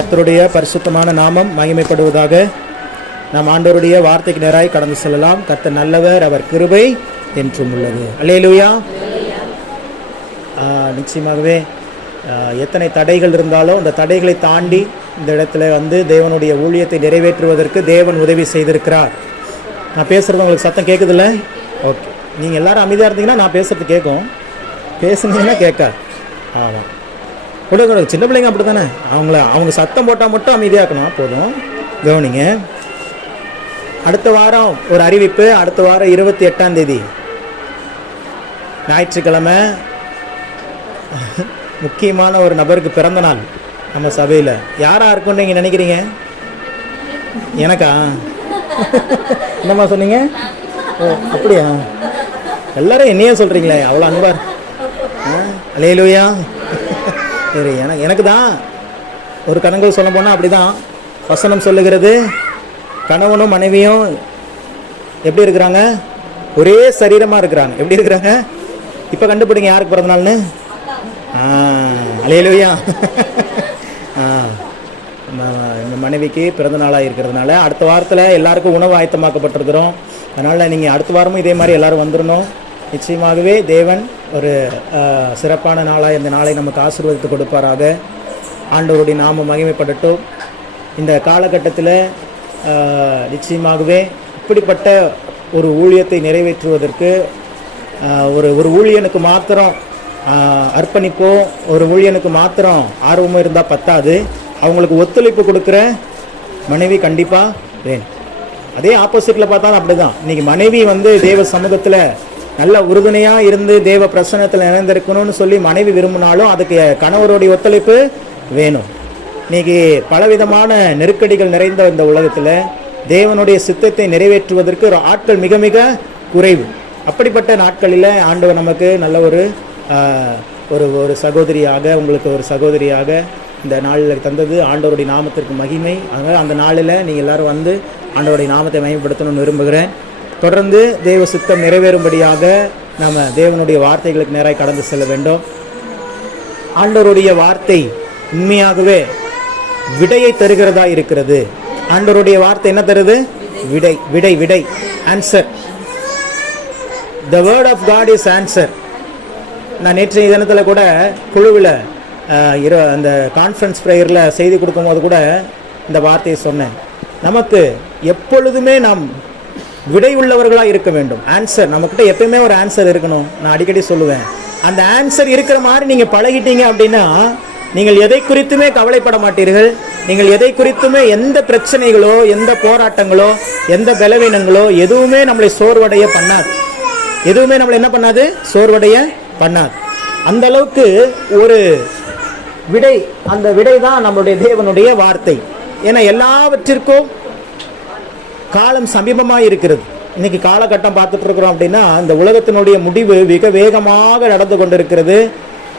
கர்த்தருடைய பரிசுத்தமான நாமம் மகிமைப்படுவதாக. நாம் ஆண்டவருடைய வார்த்தைக்கு நேராய் கடந்து செல்லலாம். கர்த்தர் நல்லவர், அவர் கிருபை என்றும் உள்ளது. அல்லேலூயா. நிச்சயமாகவே எத்தனை தடைகள் இருந்தாலும் அந்த தடைகளை தாண்டி இந்த இடத்துல வந்து தேவனுடைய ஊழியத்தை நிறைவேற்றுவதற்கு தேவன் உதவி செய்திருக்கிறார். நான் பேசுகிறது உங்களுக்கு சத்தம் கேட்குதில்ல? ஓகே, நீங்கள் எல்லாரும் அமைதியாக இருந்தீங்கன்னா நான் பேசுகிறது கேட்கும், பேசுனீங்கன்னா கேட்காது. ஆமாம், கொடுக்க சின்ன பிள்ளைங்க அப்படி தானே, அவங்க சத்தம் போட்டால் மட்டும் அமைதியாக்கணும், போதும். கவனிங்க, அடுத்த வாரம் ஒரு அறிவிப்பு. அடுத்த வாரம் 28ஆம் தேதி ஞாயிற்றுக்கிழமை முக்கியமான ஒரு நபருக்கு பிறந்த நாள் நம்ம சபையில். யாராக இருக்குன்னு நீங்கள் நினைக்கிறீங்க? எனக்கா? என்னம்மா சொன்னீங்க? ஓ அப்படியா? எல்லாரும் என்னையே சொல்கிறீங்களே, அவ்வளோ அன்பார். அல்லேலூயா. சரி, எனக்கு தான் ஒரு கணங்கள் சொல்ல போனால் அப்படி தான் வசனம் சொல்லுகிறது. கணவனும் மனைவியும் எப்படி இருக்கிறாங்க? ஒரே சரீரமாக இருக்கிறாங்க. எப்படி இருக்கிறாங்க? இப்போ கண்டுபிடிங்க யாருக்கு பிறந்த நாள்னு. அல்லேலூயா. இந்த மனைவிக்கு பிறந்த நாளாக இருக்கிறதுனால அடுத்த வாரத்தில் எல்லாருக்கும் உணவு ஆயத்தமாக்கப்பட்டிருக்கிறோம். அதனால் நீங்கள் அடுத்த வாரமும் இதே மாதிரி எல்லோரும் வந்துடணும். நிச்சயமாகவே தேவன் ஒரு சிறப்பான நாளாக இந்த நாளை நமக்கு ஆசீர்வதித்து கொடுப்பாராக. ஆண்டவருடைய நாமம் மகிமைப்படட்டும். இந்த காலகட்டத்தில் நிச்சயமாகவே இப்படிப்பட்ட ஒரு ஊழியத்தை நிறைவேற்றுவதற்கு ஒரு ஊழியனுக்கு மாத்திரம் அர்ப்பணிப்போ, ஒரு ஊழியனுக்கு மாத்திரம் ஆர்வமும் இருந்தால் பத்தாது. அவங்களுக்கு ஒத்துழைப்பு கொடுக்குற மனைவி கண்டிப்பாக வேணும். அதே ஆப்போசிட்டில் பார்த்தாலும் அப்படி தான். இன்றைக்கி மனைவி வந்து தேவ சமூகத்தில் நல்ல உறுதுணையாக இருந்து தேவ பிரசன்னத்தில் இணைந்திருக்கணும்னு சொல்லி மனைவி விரும்பினாலும் அதுக்கு கணவருடைய ஒத்துழைப்பு வேணும். இன்றைக்கி பலவிதமான நெருக்கடிகள் நிறைந்த இந்த உலகத்தில் தேவனுடைய சித்தத்தை நிறைவேற்றுவதற்கு ஆட்கள் மிக மிக குறைவு. அப்படிப்பட்ட நாட்களில் ஆண்டவர் நமக்கு நல்ல ஒரு சகோதரியாக, உங்களுக்கு ஒரு சகோதரியாக இந்த நாளில் தந்தது ஆண்டவருடைய நாமத்திற்கு மகிமை. அதனால் அந்த நாளில் நீங்கள் எல்லோரும் வந்து ஆண்டவருடைய நாமத்தை மகிமைப்படுத்தணும்னு விரும்புகிறேன். தொடர்ந்து தேவ சித்தம் நிறைவேறும்படியாக நம்ம தேவனுடைய வார்த்தைகளுக்கு நேராக கடந்து செல்ல வேண்டும். ஆண்டவருடைய வார்த்தை உண்மையாகவே விடையை தருகிறதா இருக்கிறது. ஆண்டவருடைய வார்த்தை என்ன தருது? விடை, விடை, விடை, answer. The word of God is answer. நான் நேற்றைய தினத்தில் கூட குழுவில் அந்த கான்ஃபரன்ஸ் ப்ரேயரில் செய்தி கொடுக்கும்போது கூட இந்த வார்த்தையை சொன்னேன். நமக்கு எப்பொழுதுமே நாம் விடை உள்ளவர்களாக இருக்க வேண்டும். ஆன்சர் நம்மக்கிட்ட எப்பயுமே ஒரு ஆன்சர் இருக்கணும். நான் அடிக்கடி சொல்லுவேன், அந்த ஆன்சர் இருக்கிற மாதிரி நீங்கள் பழகிட்டீங்க அப்படின்னா நீங்கள் எதை குறித்துமே கவலைப்பட மாட்டீர்கள். நீங்கள் எதை குறித்துமே எந்த பிரச்சனைகளோ, எந்த போராட்டங்களோ, எந்த பலவீனங்களோ எதுவுமே நம்மளை சோர்வடைய பண்ணாது. எதுவுமே நம்மளை என்ன பண்ணாது? சோர்வடைய பண்ணாது. அந்த அளவுக்கு ஒரு விடை, அந்த விடை தான் நம்மளுடைய தேவனுடைய வார்த்தை. ஏன்னா எல்லாவற்றிற்கும் காலம் சமீபமாக இருக்கிறது. இன்னைக்கு காலகட்டம் பார்த்துட்டு இருக்கிறோம் அப்படின்னா இந்த உலகத்தினுடைய முடிவு மிக வேகமாக நடந்து கொண்டிருக்கிறது.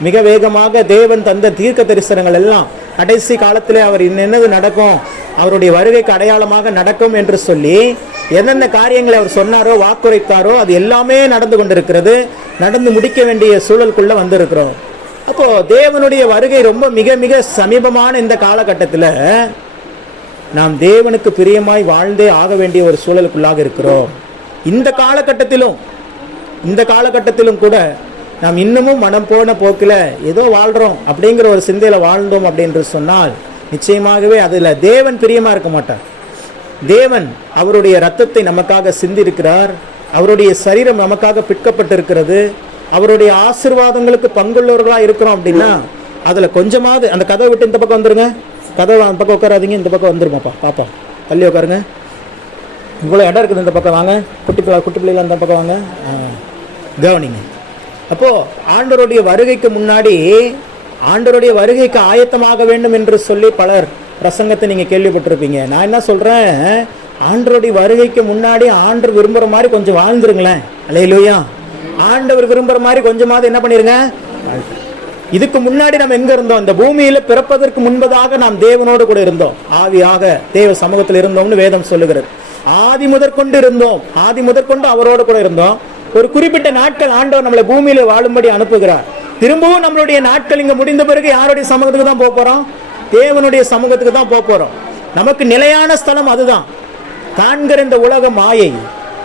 மிக வேகமாக தேவன் தந்த தீர்க்க தரிசனங்கள் எல்லாம் கடைசி காலத்தில் அவர் என்னது நடக்கும், அவருடைய வருகைக்கு அடையாளமாக நடக்கும் என்று சொல்லி என்னென்ன காரியங்களை அவர் சொன்னாரோ, வாக்குரைத்தாரோ அது எல்லாமே நடந்து கொண்டிருக்கிறது. நடந்து முடிக்க வேண்டிய சூழலுக்குள்ள வந்திருக்கிறோம். அப்போ தேவனுடைய வருகை ரொம்ப மிக மிக சமீபமான இந்த காலகட்டத்தில் நாம் தேவனுக்கு பிரியமாய் வாழ்ந்தே ஆக வேண்டிய ஒரு சூழலுக்குள்ளாக இருக்கிறோம். இந்த காலகட்டத்திலும் கூட நாம் இன்னமும் மனம் போன போக்கில் ஏதோ வாழ்கிறோம் அப்படிங்கிற ஒரு சிந்தையில் வாழ்ந்தோம் அப்படின்னு சொன்னால் நிச்சயமாகவே அதில் தேவன் பிரியமாக இருக்க மாட்டார். தேவன் அவருடைய இரத்தத்தை நமக்காக சிந்திருக்கிறார். அவருடைய சரீரம் நமக்காக பிற்கப்பட்டிருக்கிறது. அவருடைய ஆசீர்வாதங்களுக்கு பங்குள்ளவர்களாக இருக்கிறோம் அப்படின்னா அதில் கொஞ்சமாவது அந்த கதவை விட்டு இந்த பக்கம் வந்துருங்க. கதவை அந்த பக்கம் உட்காராதீங்க, இந்த பக்கம் வந்துருமாப்பா. பாப்பா தள்ளி உட்காருங்க. இவ்வளோ இடம் இருக்குது, இந்த பக்கம் வாங்க. குட்டி பிள்ளைகள் அந்த பக்கம் வாங்க. கவனிங்க. அப்போது ஆண்டவருடைய வருகைக்கு முன்னாடி, ஆண்டவருடைய வருகைக்கு ஆயத்தமாக வேண்டும் என்று சொல்லி பலர் பிரசங்கத்தை நீங்கள் கேள்விப்பட்டிருப்பீங்க. நான் என்ன சொல்கிறேன், ஆண்டவருடைய வருகைக்கு முன்னாடி ஆண்டவர் விரும்புகிற மாதிரி கொஞ்சம் வாழ்ந்துருங்களேன். அல்லேலூயா. ஆண்டவர் விரும்புகிற மாதிரி கொஞ்சமாவது என்ன பண்ணிருங்க. இதுக்கு முன்னாடி நம்ம எங்கே இருந்தோம்? இந்த பூமியில் பிறப்பதற்கு முன்பதாக நாம் தேவனோடு கூட இருந்தோம். ஆவியாக தேவ சமூகத்தில் இருந்தோம்னு வேதம் சொல்லுகிறது. ஆதி முதற்கொண்டு இருந்தோம். ஆதி முதற்கொண்டு அவரோடு கூட இருந்தோம். ஒரு குறிப்பிட்ட நாட்கள் ஆண்டவர் நம்மளை பூமியில வாழும்படி அனுப்புகிறார். திரும்பவும் நம்மளுடைய நாட்கள் இங்க முடிந்த பிறகு யாருடைய சமூகத்துக்கு தான் போக போறோம்? தேவனுடைய சமூகத்துக்கு தான் போக போறோம். நமக்கு நிலையான ஸ்தலம் அதுதான். காண்கிற இந்த உலக மாயை,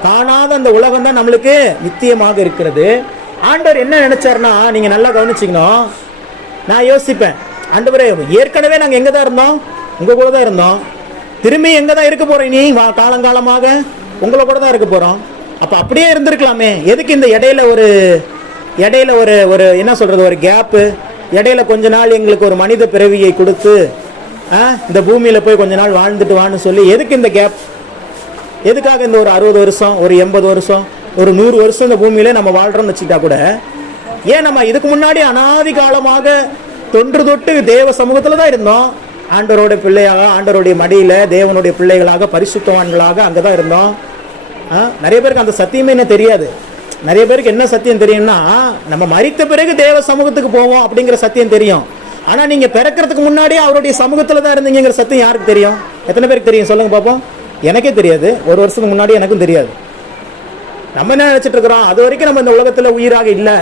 காணாத அந்த உலகம் தான் நம்மளுக்கு நித்தியமாக இருக்கிறது. ஆண்டவர் என்ன நினைச்சாருன்னா, நீங்க நல்லா கவனிச்சிக்கணும். நான் யோசிப்பேன், ஆண்டவரே ஏற்கனவே நாங்கள் எங்கே தான் இருந்தோம்? உங்கள் கூட தான் இருந்தோம். திரும்பி எங்கே தான் இருக்க போகிறோம்? இனி காலங்காலமாக உங்களை கூட தான் இருக்க போகிறோம். அப்போ அப்படியே இருந்திருக்கலாமே. எதுக்கு இந்த இடையில ஒரு ஒரு என்ன சொல்கிறது, ஒரு கேப்பு, இடையில கொஞ்ச நாள் எங்களுக்கு ஒரு மனித பிறவியை கொடுத்து இந்த பூமியில் போய் கொஞ்ச நாள் வாழ்ந்துட்டு வான்னு சொல்லி எதுக்கு இந்த கேப்? எதுக்காக இந்த ஒரு 60 வருஷம், ஒரு 80 வருஷம், ஒரு 100 வருஷம் இந்த பூமியில நம்ம வாழ்கிறோம்னு வச்சுக்கிட்டா கூட, ஏன் நம்ம இதுக்கு முன்னாடி அனாதி காலமாக தொன்று தொட்டு தேவ சமூகத்தில் தான் இருந்தோம். ஆண்டவரோட பிள்ளையாக, ஆண்டவருடைய மடியில் தேவனுடைய பிள்ளைகளாக, பரிசுத்தவான்களாக அங்கே தான் இருந்தோம். நிறைய பேருக்கு அந்த சத்தியமே என்ன தெரியாது. நிறைய பேருக்கு என்ன சத்தியம் தெரியும்னா, நம்ம மரித்த பிறகு தேவ சமூகத்துக்கு போவோம் அப்படிங்கிற சத்தியம் தெரியும். ஆனால் நீங்கள் பிறக்கிறதுக்கு முன்னாடியே அவருடைய சமூகத்தில் தான் இருந்தீங்கிற சத்தியம் யாருக்கு தெரியும்? எத்தனை பேருக்கு தெரியும் சொல்லுங்க பார்ப்போம். எனக்கே தெரியாது. ஒரு வருஷத்துக்கு முன்னாடி எனக்கும் தெரியாது. நம்ம என்ன நினைச்சிட்டு இருக்கிறோம், அது வரைக்கும் நம்ம இந்த உலகத்தில் உயிராக இல்லை.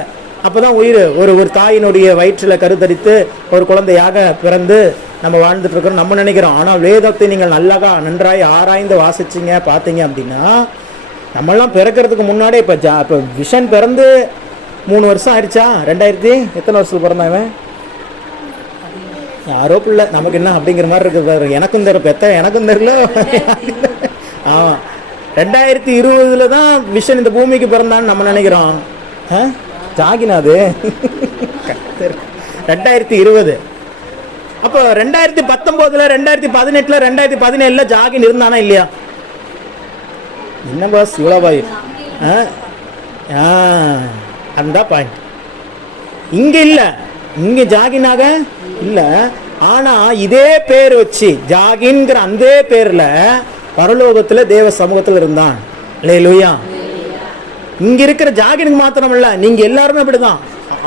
அப்போதான் உயிர் ஒரு தாயினுடைய வயிற்றில் கருத்தரித்து ஒரு குழந்தையாக பிறந்து நம்ம வாழ்ந்துட்டு இருக்கிறோம் நம்ம நினைக்கிறோம். ஆனால் வேதத்தை நீங்கள் நன்றாய் ஆராய்ந்து வாசிச்சிங்க பார்த்தீங்க அப்படின்னா, நம்மெல்லாம் பிறக்கிறதுக்கு முன்னாடி இப்போ விஷன் பிறந்து 3 வருஷம் ஆயிடுச்சா? 2000 எத்தனை வருஷத்துக்கு பிறந்தாவன்? யாரோ பிள்ளை, நமக்கு என்ன அப்படிங்கிற மாதிரி இருக்குது. எனக்கும் தெரியல, பெத்த எனக்கும் தெரியல. ஆமாம், 2020 தான் விஷன் இந்த பூமிக்கு பிறந்தான்னு நம்ம நினைக்கிறோம். ஜாகினாது 2020. அப்போ 2019, 2018, 2017 ஜாகின் இருந்தானா இல்லையா? என்ன பாஸ் இவ்வளோ பாய்? அந்த பாயிண்ட் இங்கே இல்லை, இங்கே ஜாகினாக இல்லை. ஆனால் இதே பேர் வச்சு ஜாகின்கிற அந்த பேரில் பரலோகத்தில் தேவ சமூகத்தில் இருந்தான். அல்லேலூயா. இங்க இருக்கிற ஜாகினுக்கு மாத்திரம் இல்ல, நீங்க எல்லாருமே அப்படிதான்.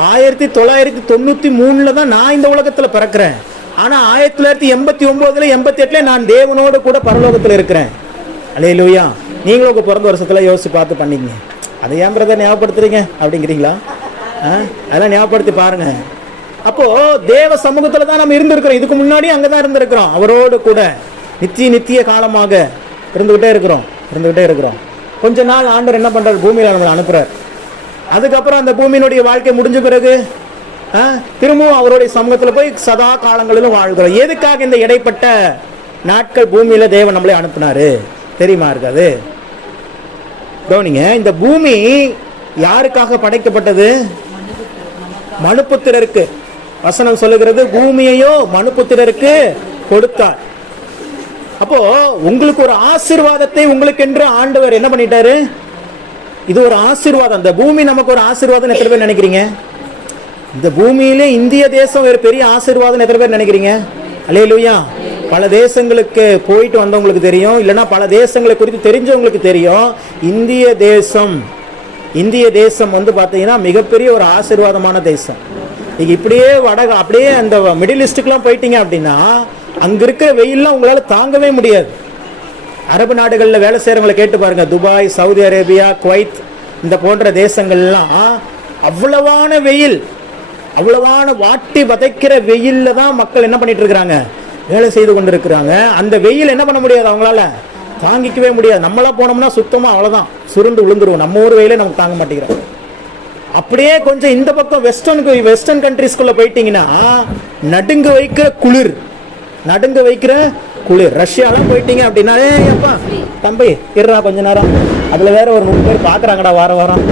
1993 தான் நான் இந்த உலகத்துல பிறக்கிறேன். ஆனா 1989, 88 நான் தேவனோடு கூட பரலோகத்துல இருக்கிறேன். அல்லேலூயா. நீங்களும் உங்க பிறந்த வருஷத்துல யோசிச்சு பார்த்து பண்ணீங்க. அதை ஏன் பிரதர் ஞாபகப்படுத்துறீங்க அப்படிங்கிறீங்களா? அதெல்லாம் ஞாபகப்படுத்தி பாருங்க. அப்போ தேவ சமூகத்துல தான் நம்ம இருந்திருக்கிறோம். இதுக்கு முன்னாடி அங்கதான் இருந்திருக்கிறோம். அவரோடு கூட நித்திய காலமாக இருந்துகிட்டே இருக்கிறோம். கொஞ்ச நாள் ஆண்டவர் என்ன பண்றாரு, பூமியில நம்மளை அனுப்புறார். அதுக்கப்புறம் அந்த பூமியினுடைய வாழ்க்கை முடிஞ்ச பிறகு திரும்பவும் அவருடைய சமூகத்துல போய் சதா காலங்களிலும் வாழ்கிறோம். எதுக்காக இந்த இடைப்பட்ட நாட்கள் பூமியில தேவன் நம்மளை அனுப்பினாரு தெரியுமா? இருக்காது. கவனிங்க, இந்த பூமி யாருக்காக படைக்கப்பட்டது? மனுபுத்திரருக்கு. வசனம் சொல்லுகிறது, பூமியையோ மனுபுத்திரருக்கு கொடுத்தார். அப்போ உங்களுக்கு ஒரு ஆசீர்வாதத்தை உங்களுக்கு என்று ஆண்டவர் என்ன பண்ணிட்டாரு? இது ஒரு ஆசீர்வாதம். இந்த பூமி நமக்கு ஒரு ஆசீர்வாதம் எத்தனை பேர் நினைக்கிறீங்க? இந்த பூமியிலே இந்திய தேசம் ஒரு பெரிய ஆசீர்வாதம் எத்தனை பேர் நினைக்கிறீங்க? அல்லேலூயா. பல தேசங்களுக்கு போயிட்டு வந்தவங்களுக்கு தெரியும், இல்லைன்னா பல தேசங்களை குறித்து தெரிஞ்சவங்களுக்கு தெரியும். இந்திய தேசம் வந்து பார்த்தீங்கன்னா மிகப்பெரிய ஒரு ஆசீர்வாதமான தேசம். நீங்க இப்படியே அப்படியே அந்த மிடில் ஈஸ்டுக்கெல்லாம் போயிட்டீங்க அப்படின்னா அங்க இருக்கிற வெயில்லாம் உங்களால தாங்கவே முடியாது. அரபு நாடுகளில் வேலை செய்யறவங்களை கேட்டு பாருங்க. துபாய், சவுதி அரேபியா, குவைத் இந்த போன்ற தேசங்கள்லாம் அவ்வளவான வெயில், அவ்வளவான வாட்டி வதைக்கிற வெயில்ல தான் மக்கள் என்ன பண்ணிட்டு இருக்கிறாங்க, வேலை செய்து கொண்டு இருக்கிறாங்க. அந்த வெயில் என்ன பண்ண முடியாது, அவங்களால தாங்கிக்கவே முடியாது. நம்மளா போனோம்னா சுத்தமா அவ்வளவுதான், சுருண்டு விழுந்துருவோம். நம்ம ஊர் வெயிலே நமக்கு தாங்க மாட்டேங்கிறோம். அப்படியே கொஞ்சம் இந்த பக்கம் வெஸ்டர்ன் கண்ட்ரிஸ்குள்ள போயிட்டீங்கன்னா நடுங்க வைக்கிற குளிர். ரஷ்யாலாம் போயிட்டீங்க அப்படின்னா, அப்பா தம்பி இருறா கொஞ்ச நேரம், அதுல வேற ஒரு 3 பேர் பாக்குறாங்கடா வாரம்.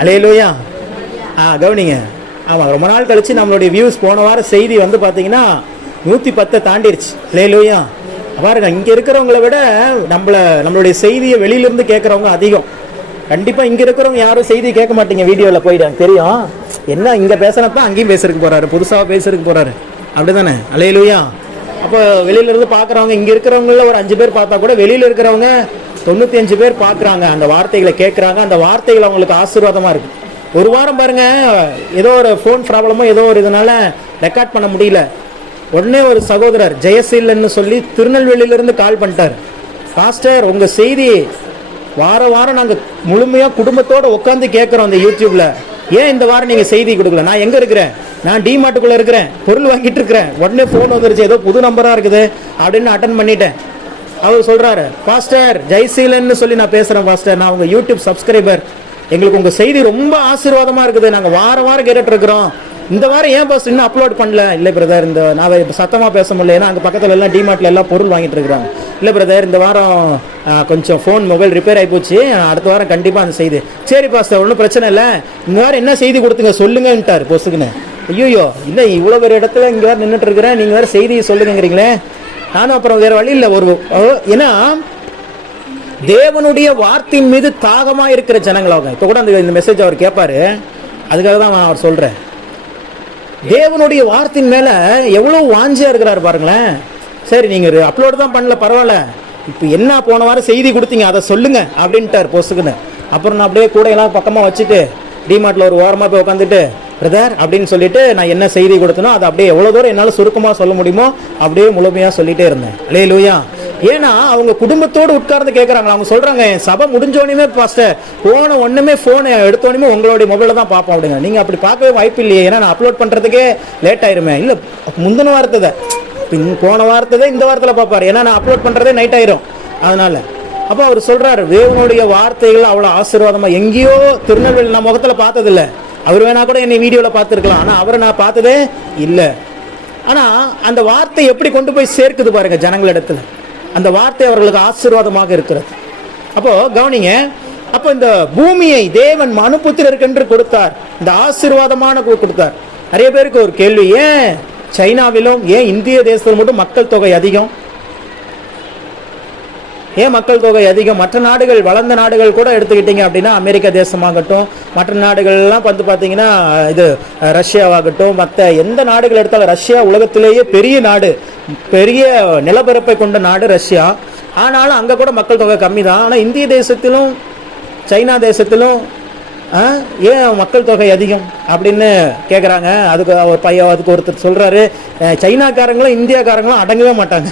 அல்லேலூயா. கவனிங்க. ஆமா, ரொம்ப நாள் கழிச்சு நம்மளுடைய வியூஸ் போன வாரம் செய்தி வந்து பாத்தீங்கன்னா 110 தாண்டிருச்சு. அல்லேலூயா. பாருங்க, இங்க இருக்கிறவங்களை விட நம்மளுடைய செய்தியை வெளியிலிருந்து கேட்கறவங்க அதிகம். கண்டிப்பா இங்க இருக்கிறவங்க யாரும் செய்தி கேட்க மாட்டீங்க. வீடியோல போயிடும் தெரியும், என்ன இங்க பேசினதான் அங்கேயும் பேசுறதுக்கு போறாரு, புதுசாக பேசுறதுக்கு போறாரு, அப்படிதானே? அல்லேலூயா. அப்போ வெளியில இருந்து பாக்குறவங்க, இங்க இருக்கிறவங்கள ஒரு 5 பேர் பார்த்தா கூட வெளியில இருக்கிறவங்க 95 பேர் பாக்குறாங்க, அந்த வார்த்தைகளை கேட்கறாங்க. அந்த வார்த்தைகள் அவங்களுக்கு ஆசீர்வாதமா இருக்கு. ஒரு வாரம் பாருங்க, ஏதோ ஒரு போன் ப்ராப்ளமோ ஏதோ ஒரு இதனால ரெக்கார்ட் பண்ண முடியல. உடனே ஒரு சகோதரர் ஜெயசீலன்னு சொல்லி திருநெல்வேலியிலிருந்து கால் பண்ணிட்டார். பாஸ்டர், உங்க செய்தி வாரம் நாங்க முழுமையா குடும்பத்தோட உட்காந்து கேட்கிறோம் அந்த யூடியூப்ல. ஏன் இந்த வாரம் நீங்கள் செய்தி கொடுக்கல? நான் எங்கே இருக்கிறேன்? நான் டிமார்ட்டுக்குள்ளே இருக்கிறேன், பொருள் வாங்கிட்டு இருக்கிறேன். உடனே ஃபோன் வந்துருச்சு, ஏதோ புது நம்பராக இருக்குது அப்படின்னு அட்டன் பண்ணிட்டேன். அவர் சொல்கிறாரு, பாஸ்டர் ஜெய்சீலன்னு சொல்லி நான் பேசுகிறேன் பாஸ்டர், நான் உங்கள் யூடியூப் சப்ஸ்கிரைபர், எங்களுக்கு உங்கள் செய்தி ரொம்ப ஆசீர்வாதமாக இருக்குது, நாங்கள் வாரம் வாரம் கேட்டுட்ருக்குறோம், இந்த வாரம் ஏன் பாஸ்டர் இன்னும் அப்லோட் பண்ணல? இல்லை பிரதர், இந்த நான் சத்தமாக பேச முடியல, ஏன்னா அங்கே பக்கத்தில் எல்லாம் டிமார்ட்டில் எல்லாம் பொருள் வாங்கிட்டு இருக்கிறாங்க. இல்லை பிரதர், இந்த வாரம் கொஞ்சம் ஃபோன் மொபைல் ரிப்பேர் ஆகி போச்சு, அடுத்த வாரம் கண்டிப்பாக அந்த செய்தி. சரி பாஸ்டர், ஒன்றும் பிரச்சனை இல்லை, இந்த வாரம் என்ன செய்தி கொடுத்துங்க சொல்லுங்கன்ட்டார் பொசுக்குன்னு. ஐயோ இல்லை, இவ்வளோ ஒரு இடத்துல இங்கே வேறு நின்றுட்டு இருக்கிறேன், நீங்கள் வேறு செய்தியை சொல்லுங்கிறீங்களே. நானும் அப்புறம் வேறு வழி இல்லை, ஏன்னா தேவனுடைய வார்த்தையின் மீது தாகமாக இருக்கிற ஜனங்களாக. இப்போ கூட இந்த மெசேஜ் அவர் கேட்பாரு, அதுக்காக தான் நான் அவர் சொல்கிறேன். தேவனுடைய வார்த்தையின் மேலே எவ்வளோ வாஞ்சியாக இருக்கிறாரு பாருங்களேன். சரி, நீங்கள் அப்லோடு தான் பண்ணல, பரவாயில்ல, இப்போ என்ன போன வாரம் செய்தி கொடுத்தீங்க அதை சொல்லுங்க அப்படின்ட்டார் பொசுக்குன்னு. அப்புறம் நான் அப்படியே கூட எல்லாம் பக்கமாக வச்சுட்டு டிமார்ட்டில் ஒரு ஓரமாக போய் உட்காந்துட்டு, பிரதர் அப்படின்னு சொல்லிட்டு நான் என்ன செய்தி கொடுத்தனோ அதை அப்படியே எவ்வளோ தூரம் என்னால் சுருக்கமாக சொல்ல முடியுமோ அப்படியே முழுமையாக சொல்லிட்டே இருந்தேன். அல்லேலூயா. ஏன்னா அவங்க குடும்பத்தோடு உட்கார்ந்து கேட்குறாங்க. அவங்க சொல்கிறாங்க, என் சபை முடிஞ்சோடனே பாஸ்டர் போன ஒன்றுமே ஃபோனை எடுத்தோடனே உங்களுடைய மொபைலில் தான் பார்ப்போம் அப்படிங்க. நீங்கள் அப்படி பார்க்கவே வாய்ப்பு இல்லையே, ஏன்னா நான் அப்லோட் பண்ணுறதுக்கே லேட் ஆயிருமே. இல்லை, முந்தின வாரத்தை போன வாரத்தை இந்த வாரத்தில் பார்ப்பார், ஏன்னா நான் அப்லோட் பண்ணுறதே நைட் ஆயிரும். அதனால் அப்போ அவர் சொல்கிறார், தேவனுடைய வார்த்தைகள் அவ்வளோ ஆசீர்வாதமாக. எங்கேயோ திருநெல்வேலி நான் முகத்தில் பார்த்ததில்லை, அவர் வேணா கூட என்னை வீடியோவில் பார்த்துருக்கலாம், ஆனால் அவரை நான் பார்த்ததே இல்லை. ஆனால் அந்த வார்த்தை எப்படி கொண்டு போய் சேர்க்குது பாருங்க ஜனங்களிடத்தில். அந்த வார்த்தை அவர்களுக்கு ஆசீர்வாதமாக இருக்கிறது. அப்போ கவனிங்க, அப்போ இந்த பூமியை தேவன் மனுபுத்திரருக்கு என்று கொடுத்தார், இந்த ஆசீர்வாதமான கொடுத்தார். நிறைய பேருக்கு ஒரு கேள்வி, ஏன் சைனாவிலும் ஏன் இந்திய தேசத்தில் மட்டும் மக்கள் தொகை அதிகம்? ஏன் மக்கள் தொகை அதிகம்? மற்ற நாடுகள், வளர்ந்த நாடுகள் கூட எடுத்துக்கிட்டீங்க அப்படின்னா, அமெரிக்கா தேசமாகட்டும், மற்ற நாடுகள்லாம் பார்த்தீங்கன்னா இது ரஷ்யாவாகட்டும், மற்ற எந்த நாடுகள் எடுத்தாலும், ரஷ்யா உலகத்திலேயே பெரிய நாடு, பெரிய நிலப்பரப்பை கொண்ட நாடு ரஷ்யா. ஆனாலும் அங்கே கூட மக்கள் தொகை கம்மி தான். ஆனால் இந்திய தேசத்திலும் சைனா தேசத்திலும் ஏன் மக்கள் தொகை அதிகம் அப்படின்னு கேட்குறாங்க. அதுக்கு ஒருத்தர் சொல்கிறாரு, சைனாக்காரங்களும் இந்தியாக்காரங்களும் அடங்கவே மாட்டாங்க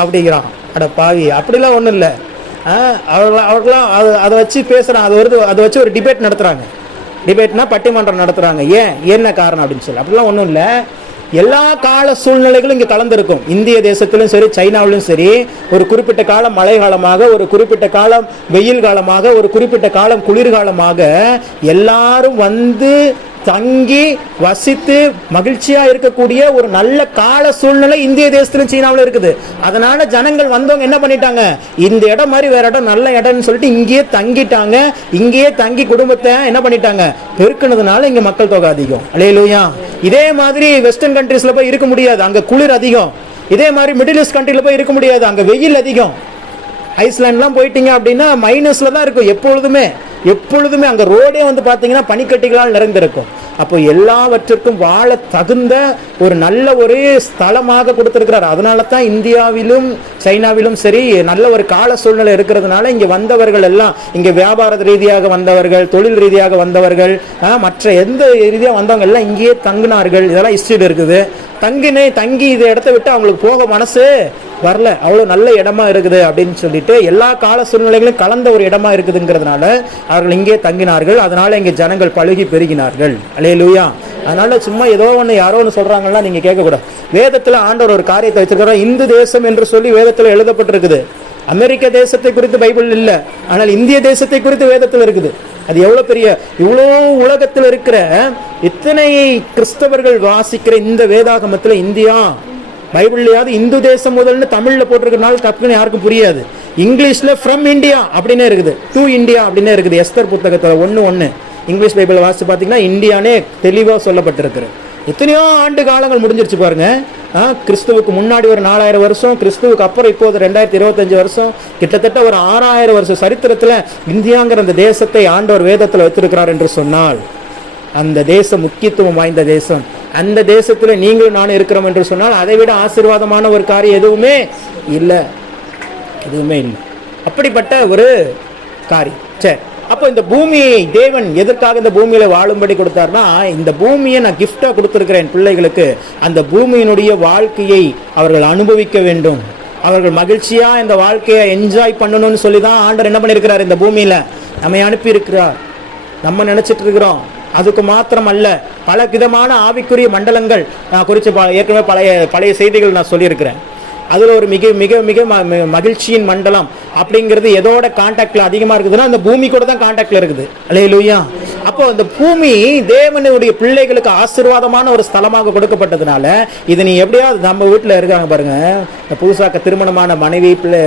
அப்படிங்கிறான். அட பாவி, அப்படிலாம் ஒன்றும் இல்லை. அவர்களாம் அதை வச்சு பேசுகிறான், அதை வச்சு ஒரு டிபேட் நடத்துகிறாங்க. டிபேட்னா பட்டிமன்றம் நடத்துகிறாங்க. என்ன காரணம் அப்படின்னு சொல்லி. அப்படிலாம் ஒன்றும் இல்லை. எல்லா கால சூழ்நிலைகளும் இங்கே கலந்துருக்கும். இந்திய தேசத்திலும் சரி, சைனாவிலும் சரி, ஒரு குறிப்பிட்ட காலம் மழை காலமாக, ஒரு குறிப்பிட்ட காலம் வெயில் காலமாக, ஒரு குறிப்பிட்ட காலம் குளிர்காலமாக எல்லாரும் வந்து தங்கி வசித்து மகிழ்ச்சியா இருக்கக்கூடிய ஒரு நல்ல கால சூழ்நிலை இந்திய தேசத்திலும் சீனாவிலும் இருக்குது. அதனால ஜனங்கள் வந்தவங்க என்ன பண்ணிட்டாங்க, இந்த இடம் மாதிரி வேற இடம் நல்ல இடம்னு சொல்லிட்டு இங்கேயே தங்கிட்டாங்க. இங்கேயே தங்கி குடும்பத்தை என்ன பண்ணிட்டாங்க, பெருக்குனதுனால இங்க மக்கள் தொகை அதிகம். அல்லேலூயா. இதே மாதிரி வெஸ்டர்ன் கண்ட்ரீஸ்ல போய் இருக்க முடியாது, அங்க குளிர் அதிகம். இதே மாதிரி மிடில் ஈஸ்ட் கண்ட்ரில போய் இருக்க முடியாது, அங்க வெயில் அதிகம். ஐஸ்லாண்ட்லாம் போயிட்டீங்க அப்படின்னா மைனஸ்ல தான் இருக்கும் எப்பொழுதுமே. அங்க ரோடே வந்து பாத்தீங்கன்னா பனிக்கட்டிகளால் நிறைந்திருக்கும். அப்போ எல்லாவற்றுக்கும் வாழ தகுந்த ஒரு நல்ல ஒரு ஸ்தலமாக கொடுத்திருக்கிறார். அதனால தான் இந்தியாவிலும் சைனாவிலும் சரி நல்ல ஒரு கால சூழ்நிலை இருக்கிறதுனால இங்க வந்தவர்கள் எல்லாம், இங்க வியாபார ரீதியாக வந்தவர்கள், தொழில் ரீதியாக வந்தவர்கள், மற்ற எந்த ரீதியாக வந்தவங்க எல்லாம் இங்கேயே தங்கினார்கள். இதெல்லாம் ஹிஸ்டரியில் இருக்குது. தங்கி இதை இடத்த விட்டு அவங்களுக்கு போக மனசு வரல, அவ்வளோ நல்ல இடமா இருக்குது அப்படின்னு சொல்லிட்டு எல்லா கால சூழ்நிலைகளும் கலந்த ஒரு இடமா இருக்குதுங்கிறதுனால அவர்கள் இங்கே தங்கினார்கள். அதனால இங்கே ஜனங்கள் பழுகி பெருகினார்கள். அல்லேலூயா. அதனால சும்மா ஏதோ ஒன்று யாரோ ஒன்று சொல்றாங்கன்னா நீங்க கேட்கக்கூடாது. வேதத்தில் ஆண்டவர் ஒரு காரியத்தை வச்சிருக்கிறார். இந்து தேசம் என்று சொல்லி வேதத்தில் எழுதப்பட்டிருக்குது. அமெரிக்க தேசத்தை குறித்து பைபிள் இல்லை, ஆனால் இந்திய தேசத்தை குறித்து வேதத்தில் இருக்குது. அது எவ்வளவு பெரிய, இவ்வளோ உலகத்தில் இருக்கிற இத்தனை கிறிஸ்தவர்கள் வாசிக்கிற இந்த வேதாகமத்தில் இந்தியா பைபிள்லையாவது இந்து தேசம் முதல்னு தமிழ்ல போட்டிருக்கிறதுனால டக்குன்னு யாருக்கும் புரியாது. இங்கிலீஷ்ல ஃப்ரம் இந்தியா அப்படின்னே இருக்குது, டு இந்தியா அப்படின்னே இருக்குது. எஸ்தர் புத்தகத்துல 1:1 இங்கிலீஷ் பைபிள் வாசிச்சு பார்த்தீங்கன்னா இந்தியானே தெளிவாக சொல்லப்பட்டிருக்கு. எத்தனையோ ஆண்டு காலங்கள் முடிஞ்சிருச்சு பாருங்க. கிறிஸ்துவுக்கு முன்னாடி ஒரு 4000 வருஷம், கிறிஸ்துவுக்கு அப்புறம் இப்போது 2025 வருஷம், கிட்டத்தட்ட ஒரு 6000 வருஷம் சரித்திரத்தில் இந்தியாங்கிற அந்த தேசத்தை ஆண்டவர் வேதத்தில் வைத்திருக்கிறார் என்று சொன்னால் அந்த தேசம் முக்கியத்துவம் வாய்ந்த தேசம். அந்த தேசத்தில் நீங்களும் நானும் இருக்கிறோம் என்று சொன்னால் அதை விட ஆசீர்வாதமான ஒரு காரியம் எதுவுமே இல்லை. அப்படிப்பட்ட ஒரு காரியம். சரி, அப்போ இந்த பூமியை தேவன் எதற்காக இந்த பூமியில வாழும்படி கொடுத்தார்னா, இந்த பூமியை நான் கிஃப்டா கொடுத்திருக்கிறேன் பிள்ளைகளுக்கு. அந்த பூமியினுடைய வாழ்க்கையை அவர்கள் அனுபவிக்க வேண்டும், அவர்கள் மகிழ்ச்சியா இந்த வாழ்க்கையை என்ஜாய் பண்ணணும்னு சொல்லி தான் ஆண்டவர் என்ன பண்ணியிருக்கிறார், இந்த பூமியில நம்மை அனுப்பி இருக்கிறார். நம்ம நினைச்சிட்டு இருக்கிறோம். அதுக்கு மாத்திரம் அல்ல, பல விதமான ஆவிக்குரிய மண்டலங்கள் குறித்து ஏற்கனவே பழைய செய்திகள் நான் சொல்லியிருக்கிறேன். அதில் ஒரு மிக மிக மிக மகிழ்ச்சியின் மண்டலம் அப்படிங்கிறது எதோட கான்டாக்டில் அதிகமாக இருக்குதுன்னா அந்த பூமி கூட தான் கான்டாக்டில் இருக்குது. அல்லேலூயா. அப்போ அந்த பூமி தேவனுடைய பிள்ளைகளுக்கு ஆசீர்வாதமான ஒரு ஸ்தலமாக கொடுக்கப்பட்டதுனால இதை நீ எப்படியாவது, நம்ம வீட்டில் இருக்காங்க பாருங்க, புதுசாக திருமணமான மனைவி பிள்ளை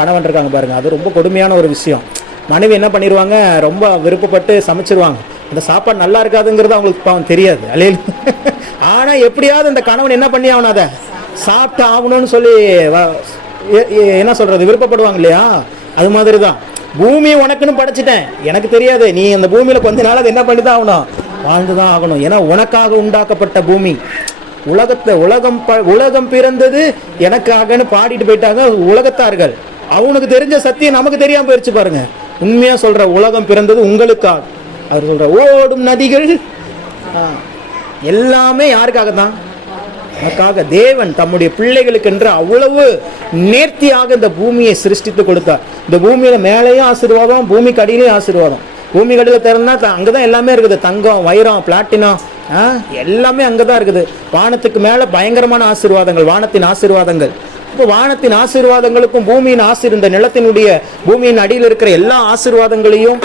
கணவன் இருக்காங்க பாருங்க, அது ரொம்ப கொடுமையான ஒரு விஷயம். மனைவி என்ன பண்ணிடுவாங்க, ரொம்ப விருப்பப்பட்டு சமைச்சிருவாங்க. அந்த சாப்பாடு நல்லா இருக்காதுங்கிறது அவங்களுக்கு பாவம் தெரியாது. அல்லேலூயா. ஆனால் எப்படியாவது அந்த கணவன் என்ன பண்ணி ஆகணும், அதை சாப்பிட்டு ஆகணும்னு சொல்லி என்ன சொல்றது, விருப்பப்படுவாங்க இல்லையா? அது மாதிரி தான் பூமி உனக்குன்னு படைச்சிட்டேன், எனக்கு தெரியாது, நீ அந்த பூமியில கொஞ்ச நாள் அதை என்ன பண்ணி தான் ஆகணும், வாழ்ந்துதான் ஆகணும். ஏன்னா உனக்காக உண்டாக்கப்பட்ட பூமி. உலகம் பிறந்தது எனக்காகன்னு பாடிட்டு போயிட்டாங்க உலகத்தார்கள். அவனுக்கு தெரிஞ்ச சத்தியம் நமக்கு தெரியாம போயிடுச்சு பாருங்க. உண்மையா சொல்ற, உலகம் பிறந்தது உங்களுக்காக. அவர் சொல்ற ஓடும் நதிகள் எல்லாமே யாருக்காக தான்? நமக்காக. தேவன் தம்முடைய பிள்ளைகளுக்கு என்று அவ்வளவு நேர்த்தியாக இந்த பூமியை சிருஷ்டித்து கொடுத்தார். இந்த பூமியில மேலேயும் ஆசீர்வாதம், பூமிக்கு அடியிலையும் ஆசீர்வாதம். பூமி கடியில் திறந்தா அங்கதான் எல்லாமே இருக்குது. தங்கம், வைரம், பிளாட்டினம் எல்லாமே அங்கதான் இருக்குது. வானத்துக்கு மேல பயங்கரமான ஆசீர்வாதங்கள், வானத்தின் ஆசீர்வாதங்கள். இப்போ வானத்தின் ஆசீர்வாதங்களுக்கும் பூமியின் இந்த நிலத்தினுடைய பூமியின் அடியில் இருக்கிற எல்லா ஆசீர்வாதங்களையும்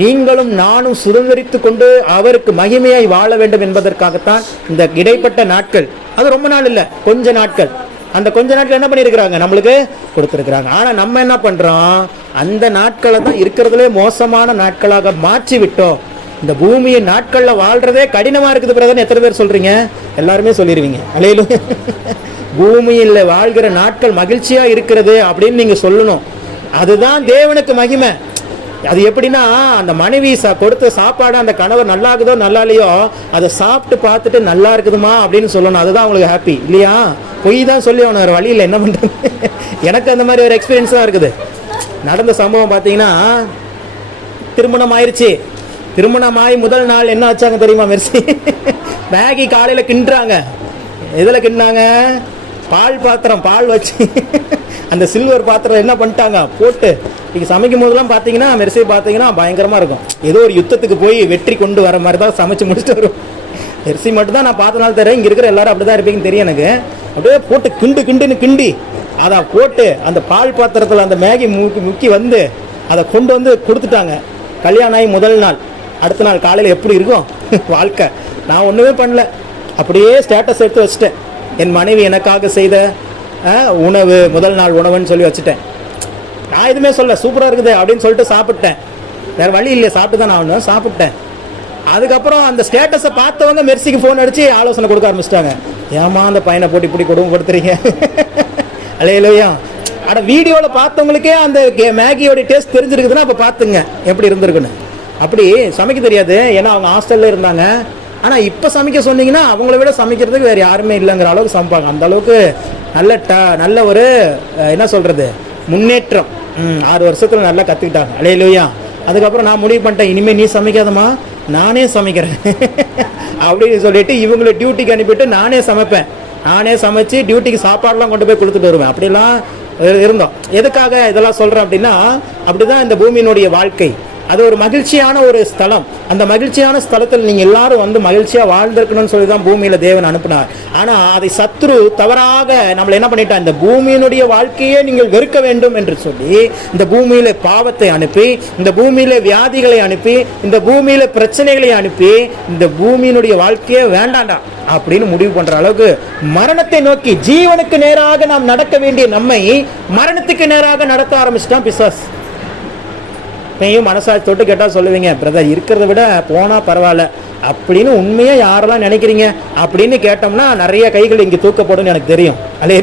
நீங்களும் நானும் சுதந்திரித்து கொண்டு அவருக்கு மகிமையாய் வாழ வேண்டும் என்பதற்காகத்தான் இந்த இடைப்பட்ட நாட்கள். அது ரொம்ப நாள் இல்லை, கொஞ்ச நாட்கள். அந்த கொஞ்ச நாட்கள் என்ன பண்ணியிருக்கிறாங்க, நம்மளுக்கு கொடுத்துருக்குறாங்க. ஆனால் நம்ம என்ன பண்ணுறோம், அந்த நாட்களை தான் இருக்கிறதுலே மோசமான நாட்களாக மாற்றி விட்டோம். இந்த பூமியின் நாட்களில் வாழ்றதே கடினமாக இருக்குது பிரதர். எத்தனை பேர் சொல்கிறீங்க? எல்லாருமே சொல்லிடுவீங்க. அல்லேலூயா. பூமியில் வாழ்கிற நாட்கள் மகிழ்ச்சியாக இருக்கிறது அப்படின்னு நீங்கள் சொல்லணும். அதுதான் தேவனுக்கு மகிமை. அது எப்படின்னா, அந்த மனைவி கொடுத்த சாப்பாடு அந்த கணவர் நல்லா இருக்குதோ நல்லா இல்லையோ அதை சாப்பிட்டு பார்த்துட்டு நல்லா இருக்குதுமா அப்படின்னு சொல்லணும். அதுதான் அவங்களுக்கு ஹாப்பி இல்லையா? பொய் தான் சொல்லி அவனை வேறு வழியில் என்ன பண்ணுறது. எனக்கு அந்த மாதிரி ஒரு எக்ஸ்பீரியன்ஸ் தான் இருக்குது. நடந்த சம்பவம் பார்த்தீங்கன்னா, திருமணம் ஆயிடுச்சு. திருமணமாகி முதல் நாள் என்ன வச்சாங்க தெரியுமா மெர்சி? மேகி காலையில் கிண்டுறாங்க. எதில் கிண்டாங்க? பால் பாத்திரம், பால் வச்சு அந்த சில்வர் பாத்திரம் என்ன பண்ணிட்டாங்க போட்டு. இங்கே சமைக்கும் போதெல்லாம் பார்த்தீங்கன்னா மெர்சி பார்த்தீங்கன்னா பயங்கரமாக இருக்கும். ஏதோ ஒரு யுத்தத்துக்கு போய் வெற்றி கொண்டு வர மாதிரி தான் சமைச்சு முடிச்சுட்டு வரும். மெர்சி மட்டும் தான் நான் பார்த்தனால தரேன், இங்கே இருக்கிற எல்லாரும் அப்படி தான் இருப்பீங்கன்னு தெரியும் எனக்கு. அப்படியே போட்டு கிண்டுன்னு கிண்டி அதை போட்டு அந்த பால் பாத்திரத்தில் அந்த மேகி முக்கி வந்து அதை கொண்டு வந்து கொடுத்துட்டாங்க. கல்யாணம் ஆகி முதல் நாள். அடுத்த நாள் காலையில் எப்படி இருக்கும் வாழ்க்கை? நான் ஒன்றுமே பண்ணல, அப்படியே ஸ்டேட்டஸ் எடுத்து வச்சுட்டேன். என் மனைவி எனக்காக செய்த உணவு, முதல் நாள் உணவுன்னு சொல்லி வச்சுட்டேன். நான் எதுவுமே சொல்ல, சூப்பராக இருக்குது அப்படின்னு சொல்லிட்டு சாப்பிட்டேன். வேறு வழி இல்லை, சாப்பிட்டு தான் நான் சாப்பிட்டேன். அதுக்கப்புறம் அந்த ஸ்டேட்டஸை பார்த்தவங்க மெர்சிக்கு ஃபோன் அடித்து ஆலோசனை கொடுக்க ஆரம்பிச்சிட்டாங்க. ஏமா அந்த பையனை போட்டு இப்படி கொடுத்துறீங்க? அல்லேலூயா. ஆனால் வீடியோவில் பார்த்தவங்களுக்கே அந்த மேகியோட டேஸ்ட் தெரிஞ்சிருக்குதுன்னா அப்போ பார்த்துங்க எப்படி இருந்திருக்குன்னு. அப்படி சமைக்க தெரியாது, ஏன்னா அவங்க ஹாஸ்டலில் இருந்தாங்க. ஆனால் இப்போ சமைக்க சொன்னீங்கன்னா அவங்கள விட சமைக்கிறதுக்கு வேறு யாருமே இல்லைங்கிற அளவுக்கு சமைப்பாங்க. அந்த அளவுக்கு நல்ல ஒரு என்ன சொல்கிறது முன்னேற்றம். 6 வருஷத்தில் நல்லா கற்றுக்கிட்டாங்க. அல்லேலூயா. அதுக்கப்புறம் நான் முடிவு பண்ணிட்டேன், இனிமேல் நீ சமைக்காதம்மா, நானே சமைக்கிறேன் அப்படின்னு சொல்லிட்டு இவங்களை டியூட்டிக்கு அனுப்பிட்டு நானே சமைப்பேன். நானே சமைச்சு டியூட்டிக்கு சாப்பாடெலாம் கொண்டு போய் கொடுத்துட்டு வருவேன். அப்படிலாம் இருந்தோம். எதுக்காக இதெல்லாம் சொல்கிறேன் அப்படின்னா, அப்படிதான் இந்த பூமியினுடைய வாழ்க்கை. அது ஒரு மகிழ்ச்சியான ஒரு ஸ்தலம். அந்த மகிழ்ச்சியான ஸ்தலத்தில் நீங்கள் எல்லாரும் வந்து மகிழ்ச்சியாக வாழ்ந்திருக்கணும்னு சொல்லி தான் பூமியில் தேவன் அனுப்பினார். ஆனால் அதை சத்ரு தவறாக நம்மளை என்ன பண்ணிட்டான், இந்த பூமியினுடைய வாழ்க்கையே நீங்கள் வெறுக்க வேண்டும் என்று சொல்லி இந்த பூமியில் பாவத்தை அனுப்பி, இந்த பூமியில் வியாதிகளை அனுப்பி, இந்த பூமியில் பிரச்சனைகளை அனுப்பி, இந்த பூமியினுடைய வாழ்க்கையே வேண்டாண்டா அப்படின்னு முடிவு பண்ற அளவுக்கு மரணத்தை நோக்கி, ஜீவனுக்கு நேராக நாம் நடக்க வேண்டிய நம்மை மரணத்துக்கு நேராக நடத்த ஆரம்பிச்சிட்டான் பிசாஸ். இப்பயும் மனசாட்சி தொட்டு கேட்டால் சொல்லுவீங்க, பிரதர் இருக்கிறத விட போனால் பரவாயில்ல அப்படின்னு உண்மையாக யாரெல்லாம் நினைக்கிறீங்க அப்படின்னு கேட்டோம்னா நிறைய கைகள் இங்கே தூக்கப்படும் எனக்கு தெரியும். அல்லே,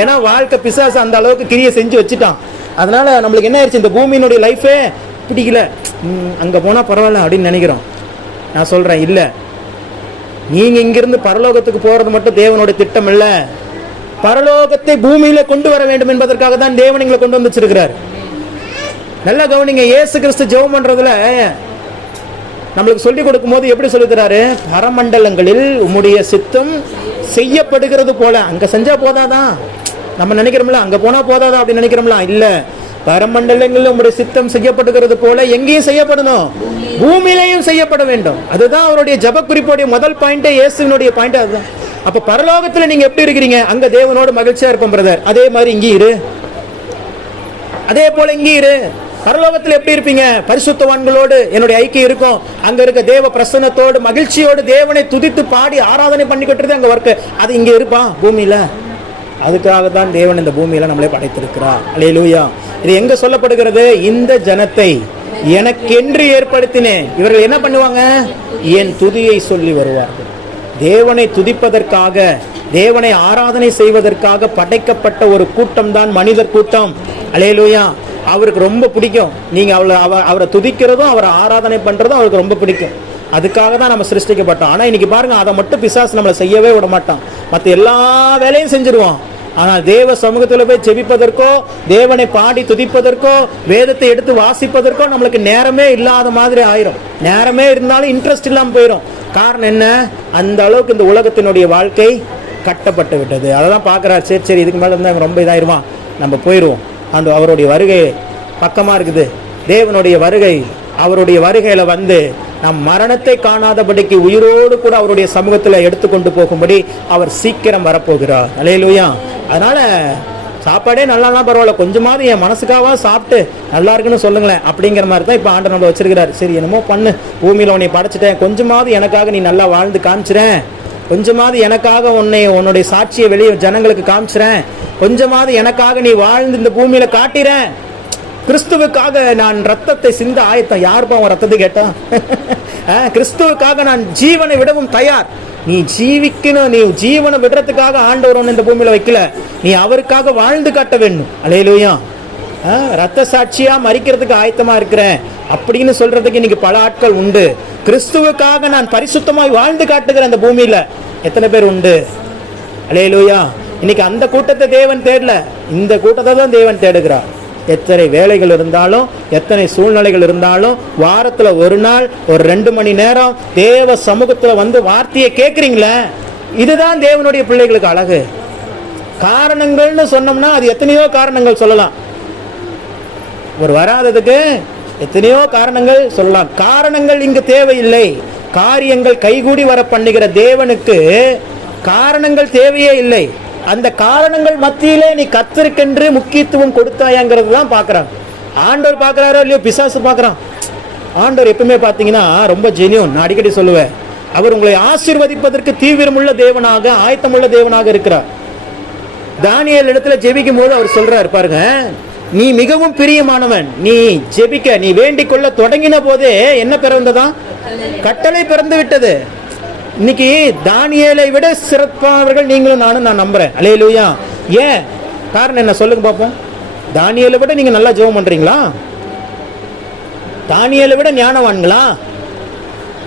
ஏன்னா வாழ்க்கை பிசாசு அந்த அளவுக்கு கிரியை செஞ்சு வச்சுட்டான். அதனால நம்மளுக்கு என்ன ஆயிடுச்சு, இந்த பூமியினுடைய லைஃபே பிடிக்கல, அங்கே போனால் பரவாயில்ல அப்படின்னு நினைக்கிறோம். நான் சொல்கிறேன், இல்லை, நீங்கள் இங்கிருந்து பரலோகத்துக்கு போகிறது மட்டும் தேவனோட திட்டம் இல்லை. பரலோகத்தை பூமியில கொண்டு வர வேண்டும் என்பதற்காக தான் தேவன் எங்களை கொண்டு வந்து வச்சிருக்கிறார். நல்லா கவனிங்க. இயேசு கிறிஸ்து ஜெபம் பண்றதுல நம்மளுக்கு சொல்லிக் கொடுக்கும் போது எப்படி சொல்லித்தராரு, பரமண்டலங்களில் உம்முடைய சித்தம் செய்யப்படுகிறது போல. அங்க செஞ்சா போதாதான், நம்ம நினைக்கிறோம்ல அங்க போனா போதாதான் அப்படின்னு நினைக்கிறோம்ல, இல்ல, பரமண்டலங்களில் உங்களுடைய சித்தம் செய்யப்படுகிறது போல எங்கேயும் செய்யப்படணும், பூமியிலையும் செய்யப்பட வேண்டும். அதுதான் அவருடைய ஜப குறிப்போடைய முதல் பாயிண்டே, இயேசுவினுடைய பாயிண்ட் அதுதான். அப்ப பரலோகத்துல நீங்க எப்படி இருக்கிறீங்க? அங்க தேவனோட மகிழ்ச்சியா இருப்போம் பிரதர். அதே மாதிரி இங்கே இரு, அதே போல இங்கே இரு. பரலோகத்தில் எப்படி இருப்பீங்க? பரிசுத்தவான்களோடு என்னுடைய ஐக்கியம் இருக்கும். அங்க இருக்க தேவ பிரசன்னத்தோடு மகிழ்ச்சியோடு தேவனை துதித்து பாடி ஆராதனை பண்ணிக்கிட்டு அங்க ஒர்க்கு. அது இங்க இருப்பான் பூமியில. அதுக்காக தான் தேவன் இந்த பூமியில நம்மளே படைத்திருக்கிறார். அல்லேலூயா. இது எங்க சொல்லப்படுகிறது? இந்த ஜனத்தை எனக்கென்று ஏற்படுத்தினேன். இவர்கள் என்ன பண்ணுவாங்க? என் துதியை சொல்லி வருவார்கள். தேவனை துதிப்பதற்காக, தேவனை ஆராதனை செய்வதற்காக படைக்கப்பட்ட ஒரு கூட்டம் தான் மனிதர் கூட்டம். அல்லேலூயா. அவருக்கு ரொம்ப பிடிக்கும் நீங்க அவரை துதிக்கிறதும் அவரை ஆராதனை பண்றதும் அவருக்கு ரொம்ப பிடிக்கும். அதுக்காக தான் நம்ம சிருஷ்டிக்கப்பட்டோம். ஆனா இன்னைக்கு பாருங்க, அதை மட்டும் பிசாசு நம்மளை செய்யவே விட மாட்டான். மற்ற எல்லா வேலையும் செஞ்சிருவோம். ஆனால் தேவ சமூகத்தில் போய் ஜெபிப்பதற்கோ, தேவனை பாடி துதிப்பதற்கோ, வேதத்தை எடுத்து வாசிப்பதற்கோ நம்மளுக்கு நேரமே இல்லாத மாதிரி ஆயிரும். நேரமே இருந்தாலும் இன்ட்ரெஸ்ட் இல்லாமல் போயிடும். காரணம் என்ன? அந்த அளவுக்கு இந்த உலகத்தினுடைய வாழ்க்கை கட்டப்பட்டு விட்டது. அதை தான் பார்க்குறாரு. சரி சரி இதுக்கு மேலே இருந்தால் ரொம்ப இதாயிருவான், நம்ம போயிடுவோம். அந்த அவருடைய வருகை பக்கமாக இருக்குது. தேவனுடைய வருகை, அவருடைய வருகையில் வந்து நம் மரணத்தை காணாதபடிக்கு உயிரோடு கூட அவருடைய சமூகத்தில் எடுத்துக்கொண்டு போகும்படி அவர் சீக்கிரம் வரப்போகிறார். அல்லேலூயா. அதனால சாப்பாடே நல்லாலாம் பரவாயில்ல, கொஞ்சமாவது என் மனசுக்காக சாப்பிட்டு நல்லா இருக்குன்னு சொல்லுங்களேன் அப்படிங்கிற மாதிரி தான் இப்போ ஆண்டவர் நம்மளை வச்சிருக்கிறார். சரி என்னமோ பண்ணு, பூமியில் உன்னை படைச்சிட்டேன், கொஞ்சமாவது எனக்காக நீ நல்லா வாழ்ந்து காமிச்சிறேன், கொஞ்சமாவது எனக்காக உன்னுடைய சாட்சியை வெளியே ஜனங்களுக்கு காமிச்சிறேன், கொஞ்சமாவது எனக்காக நீ வாழ்ந்து இந்த பூமியில காட்டிறேன், கிறிஸ்துவுக்காக நான் ரத்தத்தை சிந்த ஆயத்தம். யாருப்பா அவன் ரத்தத்தை கேட்டான்? கிறிஸ்துவுக்காக நான் ஜீவனை விடவும் தயார். நீ ஜீவிக்கணும், நீ ஜீவனை விடுறதுக்காக ஆண்டவர் ஒன்று இந்த பூமியில வைக்கல, நீ அவருக்காக வாழ்ந்து காட்ட வேண்டும். அல்லேலூயா. ரத்த சாட்சியா மரிக்கிறதுக்கு ஆயத்தமா இருக்கிறேன் அப்படின்னு சொல்றதுக்கு இன்னைக்கு பல ஆட்கள் உண்டு. கிறிஸ்துவுக்காக நான் பரிசுத்தமாய் வாழ்ந்து காட்டுகிறேன் அந்த பூமியில எத்தனை பேர் உண்டு? அல்லேலூயா. இன்னைக்கு அந்த கூட்டத்தை தேவன் தேடல, இந்த கூட்டத்தை தான் தேவன் தேடுகிறார். எத்தனை வேலைகள் இருந்தாலும், எத்தனை சூழ்நிலைகள் இருந்தாலும், வாரத்துல ஒரு நாள் ஒரு 2 மணி நேரம் தேவ சமூகத்துல வந்து வார்த்தையை கேட்குறீங்களே, இதுதான் தேவனுடைய பிள்ளைகளுக்கு அழகு. காரணங்கள்னு சொன்னோம்னா அது எத்தனையோ காரணங்கள் சொல்லலாம். ஒரு வராததுக்கு எத்தனையோ காரணங்கள் சொல்லலாம். காரணங்கள் இங்கு தேவையில்லை. காரியங்கள் கைகூடி வர பண்ணுகிற தேவனுக்கு காரணங்கள் தேவையே இல்லை. அந்த காரணங்கள் மத்தியிலே நீ கர்த்தருக்கென்று முக்கியத்துவம் கொடுத்தாயாங்கிறது தான் பார்க்குறாங்க. ஆண்டவர் பார்க்குறாரோ இல்லையோ, பிசாசு பார்க்குறான். ஆண்டவர் எப்பவுமே பார்த்தீங்கன்னா ரொம்ப ஜெனியூன். நான் அடிக்கடி சொல்லுவேன், அவர் உங்களை ஆசீர்வதிப்பதற்கு தீவிரமுள்ள தேவனாக, ஆயத்தமுள்ள தேவனாக இருக்கிறார். தானியேல் இடத்துல ஜெபிக்கும் போது அவர் சொல்றாரு பாருங்க, நீ மிகவும் பிரியமானவன், நீ ஜெபிக்க, நீ வேண்டிக் கொள்ள தொடங்கின போதே என்ன பிறந்ததா? கட்டளை பிறந்து விட்டது. இன்னைக்கு தானியேலை விட சிறப்பானவர்கள் நீங்களும் நானும் நான் நம்புறேன். அல்லேலூயா. ஏன் காரணம் என்ன சொல்லுங்க பாப்போம். தானியேலை விட நீங்க நல்லா ஜெபம் பண்றீங்களா? தானியேலை விட ஞானவான்களா?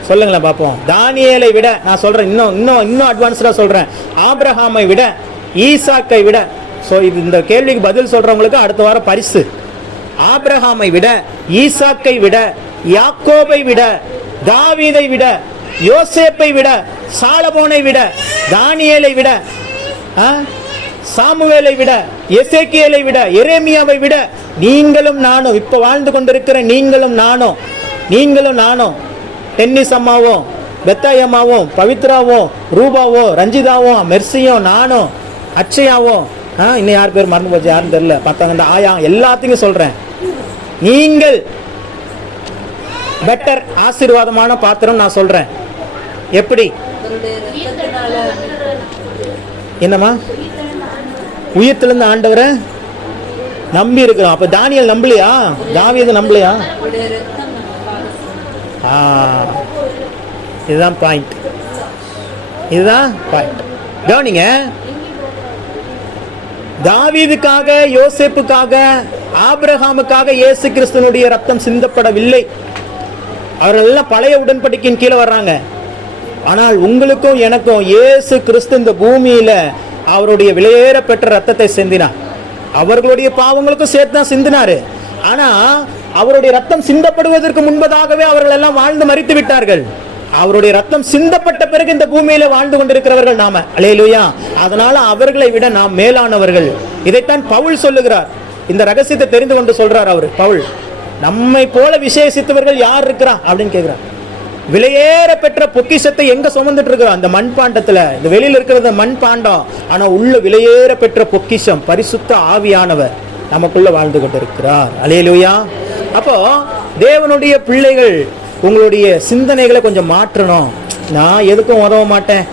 சொல்லுங்களேன் பாப்போம். தானியேலை விட நான் சொல்றேன், இன்னும் அட்வான்ஸ்டா சொல்றேன், ஆபிரகாமை விட, ஈசாக்கை விட. ஸோ இந்த கேள்விக்கு பதில் சொல்றவங்களுக்கு அடுத்த வாரம் பரிசு. ஆபிரகாமை விட, ஈசாக்கை விட, யாக்கோபை விட, தாவீதை விட, யோசேப்பை விட, சாலமோனை விட, தானியேலை விட, சாமுவேலை விட, எசேக்கியேலை விட, எரேமியாவை விட நீங்களும் நானும், இப்ப வாழ்ந்து கொண்டிருக்கிற நீங்களும் நானும், டென்னிஸ் அம்மாவும், பெத்தாய் அம்மாவும், பவித்ராவும், ரூபாவோ, ரஞ்சிதாவும், மெர்சியும், நானும், அச்சயாவும், இன்னும் யார் பேர் மறந்து போச்சு, யாரும் தெரியல, பத்தாங்க ஆயா, எல்லாத்தையும் சொல்றேன். நீங்கள் பெட்டர், ஆசீர்வாதமான பாத்திரம் நான் சொல்றேன். எப்படி? என்னமா? உயிர்த்திலிருந்து ஆண்டவரை நம்பி இருக்கிறோம். அப்ப தானியேல் நம்பலையா? தாவீது நம்பலையா? இதுதான் பாயிண்ட். கவனிங்க. தாவீதுக்காக, யோசேப்புக்காக, ஆபிரகாமுக்காக இயேசு கிறிஸ்துனுடைய ரத்தம் சிந்தப்படவில்லை. அவர்கள் எல்லாம் பழைய உடன்படிக்கையின் கீழே வர்றாங்க. ஆனால் உங்களுக்கும் எனக்கும் இயேசு கிறிஸ்து இந்த பூமியில அவருடைய விலையேற பெற்ற ரத்தத்தை சிந்தினார். அவர்களுடைய பாவங்களுக்கும் சேர்த்து தான் சிந்தினாரு. ஆனா அவருடைய ரத்தம் சிந்தப்படுவதற்கு முன்பதாகவே அவர்கள் எல்லாம் வாழ்ந்து மரித்து விட்டார்கள். அவருடைய ரத்தம் சிந்தப்பட்ட பிறகு இந்த பூமியில வாழ்ந்து கொண்டிருக்கிறவர்கள் நாம. அல்லேலூயா. அதனால அவர்களை விட நாம் மேலானவர்கள். இதைத்தான் பவுல் சொல்லுகிறார். இந்த ரகசியத்தை தெரிந்து கொண்டு சொல்றார் அவரு பவுல், நம்மை போல விசேஷித்தவர்கள் யார் இருக்கிறா அப்படின்னு கேட்கிறார். விலையேற பெற்ற பொக்கிஷத்தை எங்க சுமந்துட்டு இருக்கிறோம்? அந்த மண்பாண்டத்துல. இந்த வெளியில இருக்கிறது மண்பாண்டம், ஆனா உள்ள விலையேற பெற்ற பொக்கிஷம் பரிசுத்த ஆவியானவர் நமக்குள்ள வாழ்ந்து கொண்டிருக்கிறார். அல்லேலூயா. அப்போ தேவனுடைய பிள்ளைகள் உங்களுடைய சிந்தனைகளை கொஞ்சம் மாற்றணும். நான் எதுக்கும் உதவ மாட்டேன்,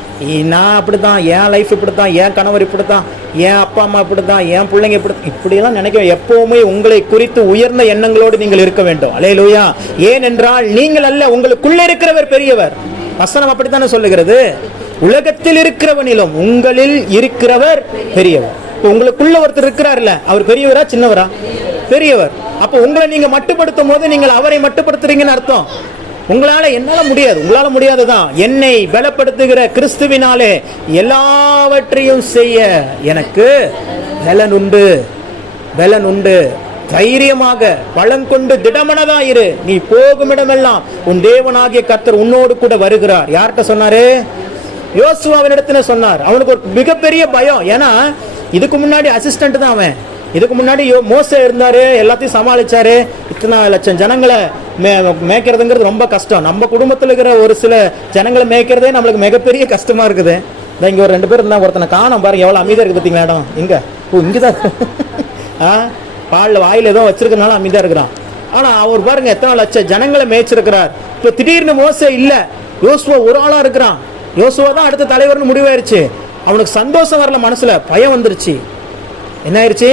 நான் அப்படித்தான், என் லைஃப் இப்படித்தான், என் கணவர் இப்படித்தான், என் அப்பா அம்மா இப்படித்தான், என் பிள்ளைங்க இப்படியெல்லாம் நினைக்க. எப்பவுமே உங்களை குறித்து உயர்ந்த எண்ணங்களோடு நீங்கள் இருக்க வேண்டும். அல்லேலூயா. ஏனென்றால் நீங்கள் அல்ல, உங்களுக்குள்ள இருக்கிறவர் பெரியவர். வசனம் அப்படித்தானே சொல்லுகிறது. உலகத்தில் இருக்கிறவனிலும் உங்களில் இருக்கிறவர் பெரியவர். இப்போ உங்களுக்குள்ள ஒருத்தர் இருக்கிறார்ல, அவர் பெரியவரா சின்னவரா? பெரியவர். அப்போ உங்களை நீங்க மட்டுப்படுத்தும் போது நீங்கள் அவரை மட்டுப்படுத்துறீங்கன்னு அர்த்தம். உங்களால என்னால முடியாது, உங்களால முடியாதுதான். என்னை பலப்படுத்துகிற கிறிஸ்துவினாலே எல்லாவற்றையும் செய்ய எனக்கு பலன் உண்டு, பலன் உண்டு. தைரியமாக பலங்கொண்டு திடமனதாயிரு, நீ போகும் இடமெல்லாம் உன் தேவனாகிய கர்த்தர் உன்னோடு கூட வருகிறார். யார்கிட்ட சொன்னாரு? யோசுவாவினிடத்துல சொன்னார். அவனுக்கு ஒரு மிகப்பெரிய பயம். ஏன்னா இதுக்கு முன்னாடி அசிஸ்டன்ட் தான் அவன். இதுக்கு முன்னாடி மோசே இருந்தாரு, எல்லாத்தையும் சமாளிச்சாரு. இத்தனை லட்சம் ஜனங்களை மேய்க்கிறதுங்கிறது ரொம்ப கஷ்டம். நம்ம குடும்பத்தில் இருக்கிற ஒரு சில ஜனங்களை மேய்க்கிறதே நம்மளுக்கு மிகப்பெரிய கஷ்டமா இருக்குது. இங்க ஒரு 2 பேர் இருந்தா, ஒருத்தனை காணோம் பாருங்க, எவ்வளவு அமைதியா இருக்கு பார்த்தீங்களா இடம். இங்க இங்கதான் பால்ல வாயில ஏதோ வச்சிருக்கனால அமைதியா இருக்கிறான். ஆனா அவர் பாருங்க எத்தனை லட்சம் ஜனங்களை மேய்ச்சிருக்கிறார். இப்ப திடீர்னு மோசே இல்ல, யோசுவா ஒரு ஆளா இருக்கிறான். யோசுவா தான் அடுத்த தலைவர்னு முடிவாயிருச்சு. அவனுக்கு சந்தோஷம் வரல, மனசுல பயம் வந்துருச்சு. என்ன ஆயிடுச்சு?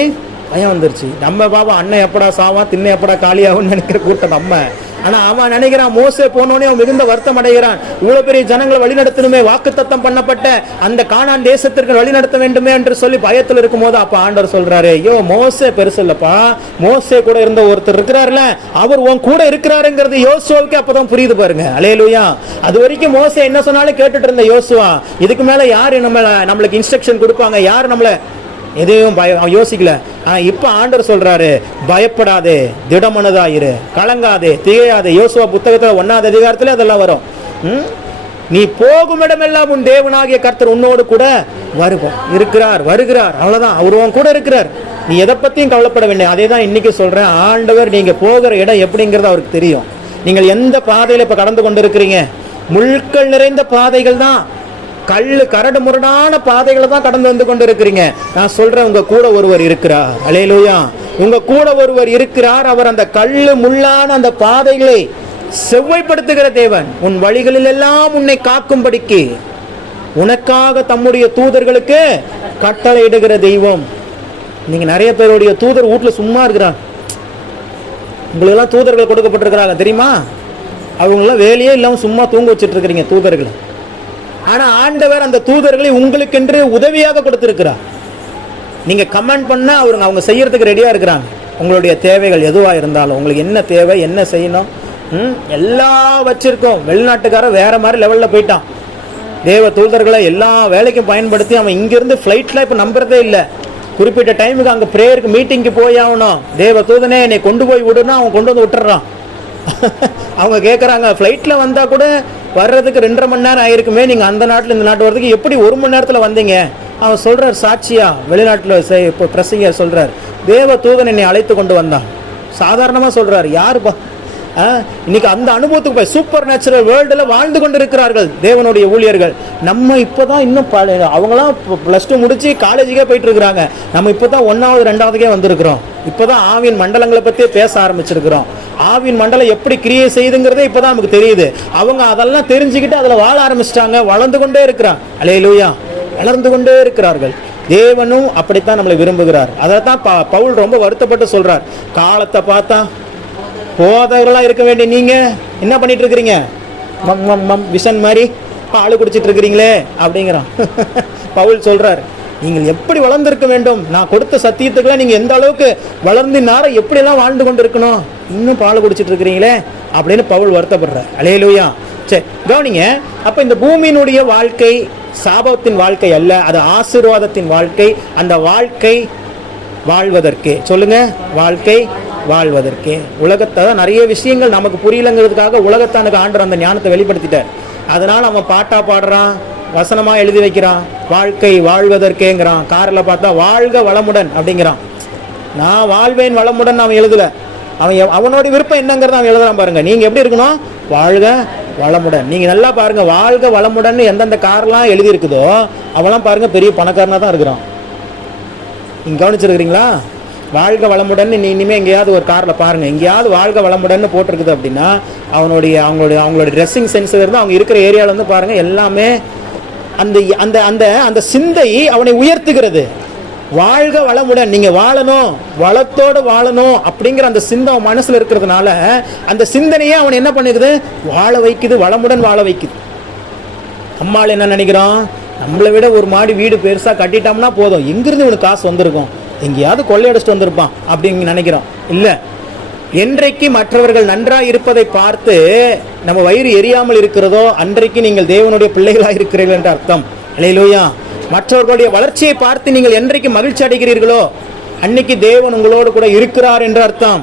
பயம் வந்துருச்சு. நம்ம பாபா அண்ணன் எப்படா சாவான், திண்ணை எப்படா காலியாகும்னு நினைக்கிற கூட்டம் நம்ம. ஆனா அவன் நினைக்கிறான், மோசே போனோடனே அவன் மிகுந்த வருத்தம் அடைகிறான். இவ்வளவு பெரிய ஜனங்களை வழிநடத்தணுமே, வாக்குத்தத்தம் பண்ணப்பட்ட அந்த கானான் தேசத்திற்கு வழிநடத்த வேண்டுமே என்று சொல்லி பயத்தில் இருக்கும் போது அப்ப ஆண்டவர் சொல்றாரு, ஐயோ மோசே பெருசு இல்லப்பா, மோசே கூட இருந்த ஒருத்தர் இருக்கிறார்ல, அவர் உன் கூட இருக்கிறாருங்கிறது யோசுவாவுக்கு அப்பதான் புரியுது பாருங்க. அல்லேலூயா. அது வரைக்கும் மோசே என்ன சொன்னாலும் கேட்டுட்டு இருந்த யோசுவா, இதுக்கு மேல யாரு நம்மளுக்கு இன்ஸ்ட்ரக்ஷன் கொடுப்பாங்க, யாரு நம்மள எதையும் யோசிக்கல. ஆனா இப்ப ஆண்டவர் சொல்றாரு, பயப்படாதே, திடமனதாயிரு, கலங்காதே, திகையாதே. யோசுவா புத்தகத்துல 1ஆவது அதிகாரத்துல அதெல்லாம் வரும். நீ போகும் இடமெல்லாம் உன் தேவனாகிய கர்த்தர் உன்னோடு கூட வருகிறார். அவ்வளவுதான், அவர் உன் கூட இருக்கிறார். நீ எதை பத்தியும் கவலைப்பட வேண்டிய. அதே தான் இன்னைக்கு சொல்றேன். ஆண்டவர் நீங்க போகிற இடம் எப்படிங்கிறது அவருக்கு தெரியும். நீங்கள் எந்த பாதையில இப்ப கடந்து கொண்டு இருக்கிறீங்க? முள்கள் நிறைந்த பாதைகள் தான், கரடு முரடான பாதைகளை தான் கடந்து வந்து கொண்டு இருக்கிறீங்க. நான் சொல்றேன், உங்க கூட ஒருவர் இருக்கிறார். அல்லேலூயா. உங்க கூட ஒருவர் இருக்கிறார். அவர் அந்த கல்லு முள்ளான அந்த பாதைகளை செவ்வாய்ப்படுத்துகிற தேவன். உன் வழிகளில் எல்லாம் உன்னை காக்கும்படிக்கு உனக்காக தம்முடைய தூதர்களுக்கு கட்டளையிடுகிற தெய்வம். நீங்க நிறைய பேருடைய தூதர் வீட்டுல சும்மா இருக்கிறாங்க. உங்களுக்கு எல்லாம் தூதர்கள் கொடுக்கப்பட்டிருக்கிறாங்க தெரியுமா? அவங்க எல்லாம் வேலையே இல்லாம சும்மா தூங்க வச்சிட்டு இருக்கிறீங்க தூதர்களை. ஆனா ஆண்டவர் அந்த தூதர்களை உங்களுக்கென்று உதவியாக கொடுத்திருக்கிறார். நீங்க கமெண்ட் பண்ண அவங்க செய்யறதுக்கு ரெடியா இருக்கிறாங்க. உங்களுடைய தேவைகள் எதுவா இருந்தாலும், உங்களுக்கு என்ன தேவை, என்ன செய்யணும், எல்லாம் வச்சிருக்கோம். வெளிநாட்டுக்காரன் வேற மாதிரி லெவல்ல போயிட்டான். தேவ தூதர்களை எல்லா வேலைக்கும் பயன்படுத்தி அவன் இங்கிருந்து ஃபிளைட்ல இப்ப நம்புறதே இல்லை. குறிப்பிட்ட டைமுக்கு அங்க பிரேயருக்கு மீட்டிங்க்கு போய் ஆகணும். தேவ தூதனே என்னை கொண்டு போய் விடுனா அவன் கொண்டு வந்து விட்டுறான். அவங்க கேட்குறாங்க, ஃப்ளைட்ல வந்தா கூட வர்றதுக்கு 2.5 மணி நேரம் ஆயிருக்குமே, நீங்க அந்த நாட்டுல இந்த நாட்டு வர்றதுக்கு எப்படி 1 மணி நேரத்துல வந்தீங்க? அவன் சொல்றார், சாட்சியா வெளிநாட்டுல இப்போ பிரசங்க சொல்றார், தேவ தூதன் என்னை அழைத்து கொண்டு வந்தான். சாதாரணமா சொல்றாரு. யாருப்பா? இன்னைக்கு அந்த அனுபவத்துக்கு போய் சூப்பர் நேச்சுரல் வேர்ல்டுல வாழ்ந்து கொண்டு இருக்கிறார்கள் தேவனுடைய ஊழியர்கள். நம்ம இப்பதான் இன்னும் அவங்களாம் +2 முடிச்சு காலேஜுக்கே போயிட்டு இருக்கிறாங்க. நம்ம இப்பதான் 1வது 2வதுக்கே வந்திருக்கிறோம். இப்பதான் ஆவின் மண்டலங்களை பத்தியே பேச ஆரம்பிச்சிருக்கிறோம். ஆவின் மண்டலம் எப்படி கிரியை செய்யுதுங்கிறதே இப்பதான் நமக்கு தெரியுது. அவங்க அதெல்லாம் தெரிஞ்சுக்கிட்டு அதுல வாழ ஆரம்பிச்சிட்டாங்க. வளர்ந்து கொண்டே இருக்கிறான். அல்லேலூயா. வளர்ந்து கொண்டே இருக்கிறார்கள். தேவனும் அப்படித்தான் நம்மளை விரும்புகிறார். அதைத்தான் பவுல் ரொம்ப வருத்தப்பட்டு சொல்றார். காலத்தை பார்த்தா போதவர்களா இருக்க வேண்டிய நீங்க என்ன பண்ணிட்டு இருக்கிறீங்க? விஷன் மாதிரி பால் குடிச்சிட்டு இருக்கிறீங்களே அப்படிங்கிறான். பவுல் சொல்றார், நீங்கள் எப்படி வளர்ந்திருக்க வேண்டும், நான் கொடுத்த சத்தியத்துக்குலாம் நீங்க எந்த அளவுக்கு வளர்ந்து நேரம் எப்படி எல்லாம் வாழ்ந்து கொண்டு இருக்கணும், இன்னும் பால் குடிச்சிட்டு இருக்கிறீங்களே அப்படின்னு பவுல் வருத்தப்படுறார். அல்லேலூயா. சரி கவனிங்க. அப்ப இந்த பூமியினுடைய வாழ்க்கை சாபத்தின் வாழ்க்கை அல்ல, அது ஆசீர்வாதத்தின் வாழ்க்கை. அந்த வாழ்க்கை வாழ்வதற்கே, சொல்லுங்க, வாழ்க்கை வாழ்வதற்கே. உலகத்தை நிறைய விஷயங்கள் நமக்கு புரியலங்கிறதுக்காக உலகத்தானுக்கு ஆண்டவர் அந்த ஞானத்தை வெளிப்படுத்திட்டார். அதனால அவன் பாட்டா பாடுறான், வசனமா எழுதி வைக்கிறான், வாழ்க்கை வாழ்வதற்கேங்கிறான். காரில் பார்த்தா வாழ்க வளமுடன் அப்படிங்கிறான். நான் வாழ்வேன் வளமுடன் அவன் எழுதல. அவனோட விருப்பம் என்னங்கிறத அவன் எழுதலாம். பாருங்க, நீங்க எப்படி இருக்கணும்? வாழ்க வளமுடன். நீங்க நல்லா பாருங்க, வாழ்க வளமுடன் எந்தெந்த காரெல்லாம் எழுதி இருக்குதோ அவெல்லாம் பாருங்க பெரிய பணக்காரனா தான் இருக்கிறான். நீங்க கவனிச்சிருக்கிறீங்களா? வாழ்க வளமுடன் நீ இனிமே எங்கேயாவது ஒரு கார்ல பாருங்க, எங்கேயாவது வாழ்க வளமுடன் போட்டிருக்குது அப்படின்னா அவங்களோட ட்ரெஸ்ஸிங் சென்ஸ்ல இருந்து அவங்க இருக்கிற ஏரியால இருந்து பாருங்க எல்லாமே அந்த அந்த அந்த அந்த சிந்தை அவனை உயர்த்துகிறது. வாழ்க வளமுடன், நீங்க வாழணும், வளத்தோடு வாழணும் அப்படிங்கிற அந்த சிந்தை அவன் மனசுல இருக்கிறதுனால அந்த சிந்தனையே அவன் என்ன பண்ணுது? வாழ வைக்குது, வளமுடன் வாழ வைக்குது. அம்மாள் என்ன நினைக்கிறான்? நம்மளை விட ஒரு மாடி வீடு பெருசா கட்டிட்டோம்னா போதும், எங்கிருந்து இவனுக்கு காசு வந்திருக்கும், எங்கேயாவது கொள்ளையடிச்சிட்டு வந்திருப்பான் அப்படின்னு நினைக்கிறான். இல்ல, என்றைக்கு மற்றவர்கள் நன்றாக இருப்பதை பார்த்து நம்ம வயிறு எரியாமல் இருக்கிறதோ அன்றைக்கு நீங்கள் தேவனுடைய பிள்ளைகளாக இருக்கிறீர்கள் என்ற அர்த்தம். அல்லேலூயா. மற்றவர்களுடைய வளர்ச்சியை பார்த்து நீங்கள் என்றைக்கு மகிழ்ச்சி அடைகிறீர்களோ அன்னைக்கு தேவன் உங்களோடு கூட இருக்கிறார் என்ற அர்த்தம்.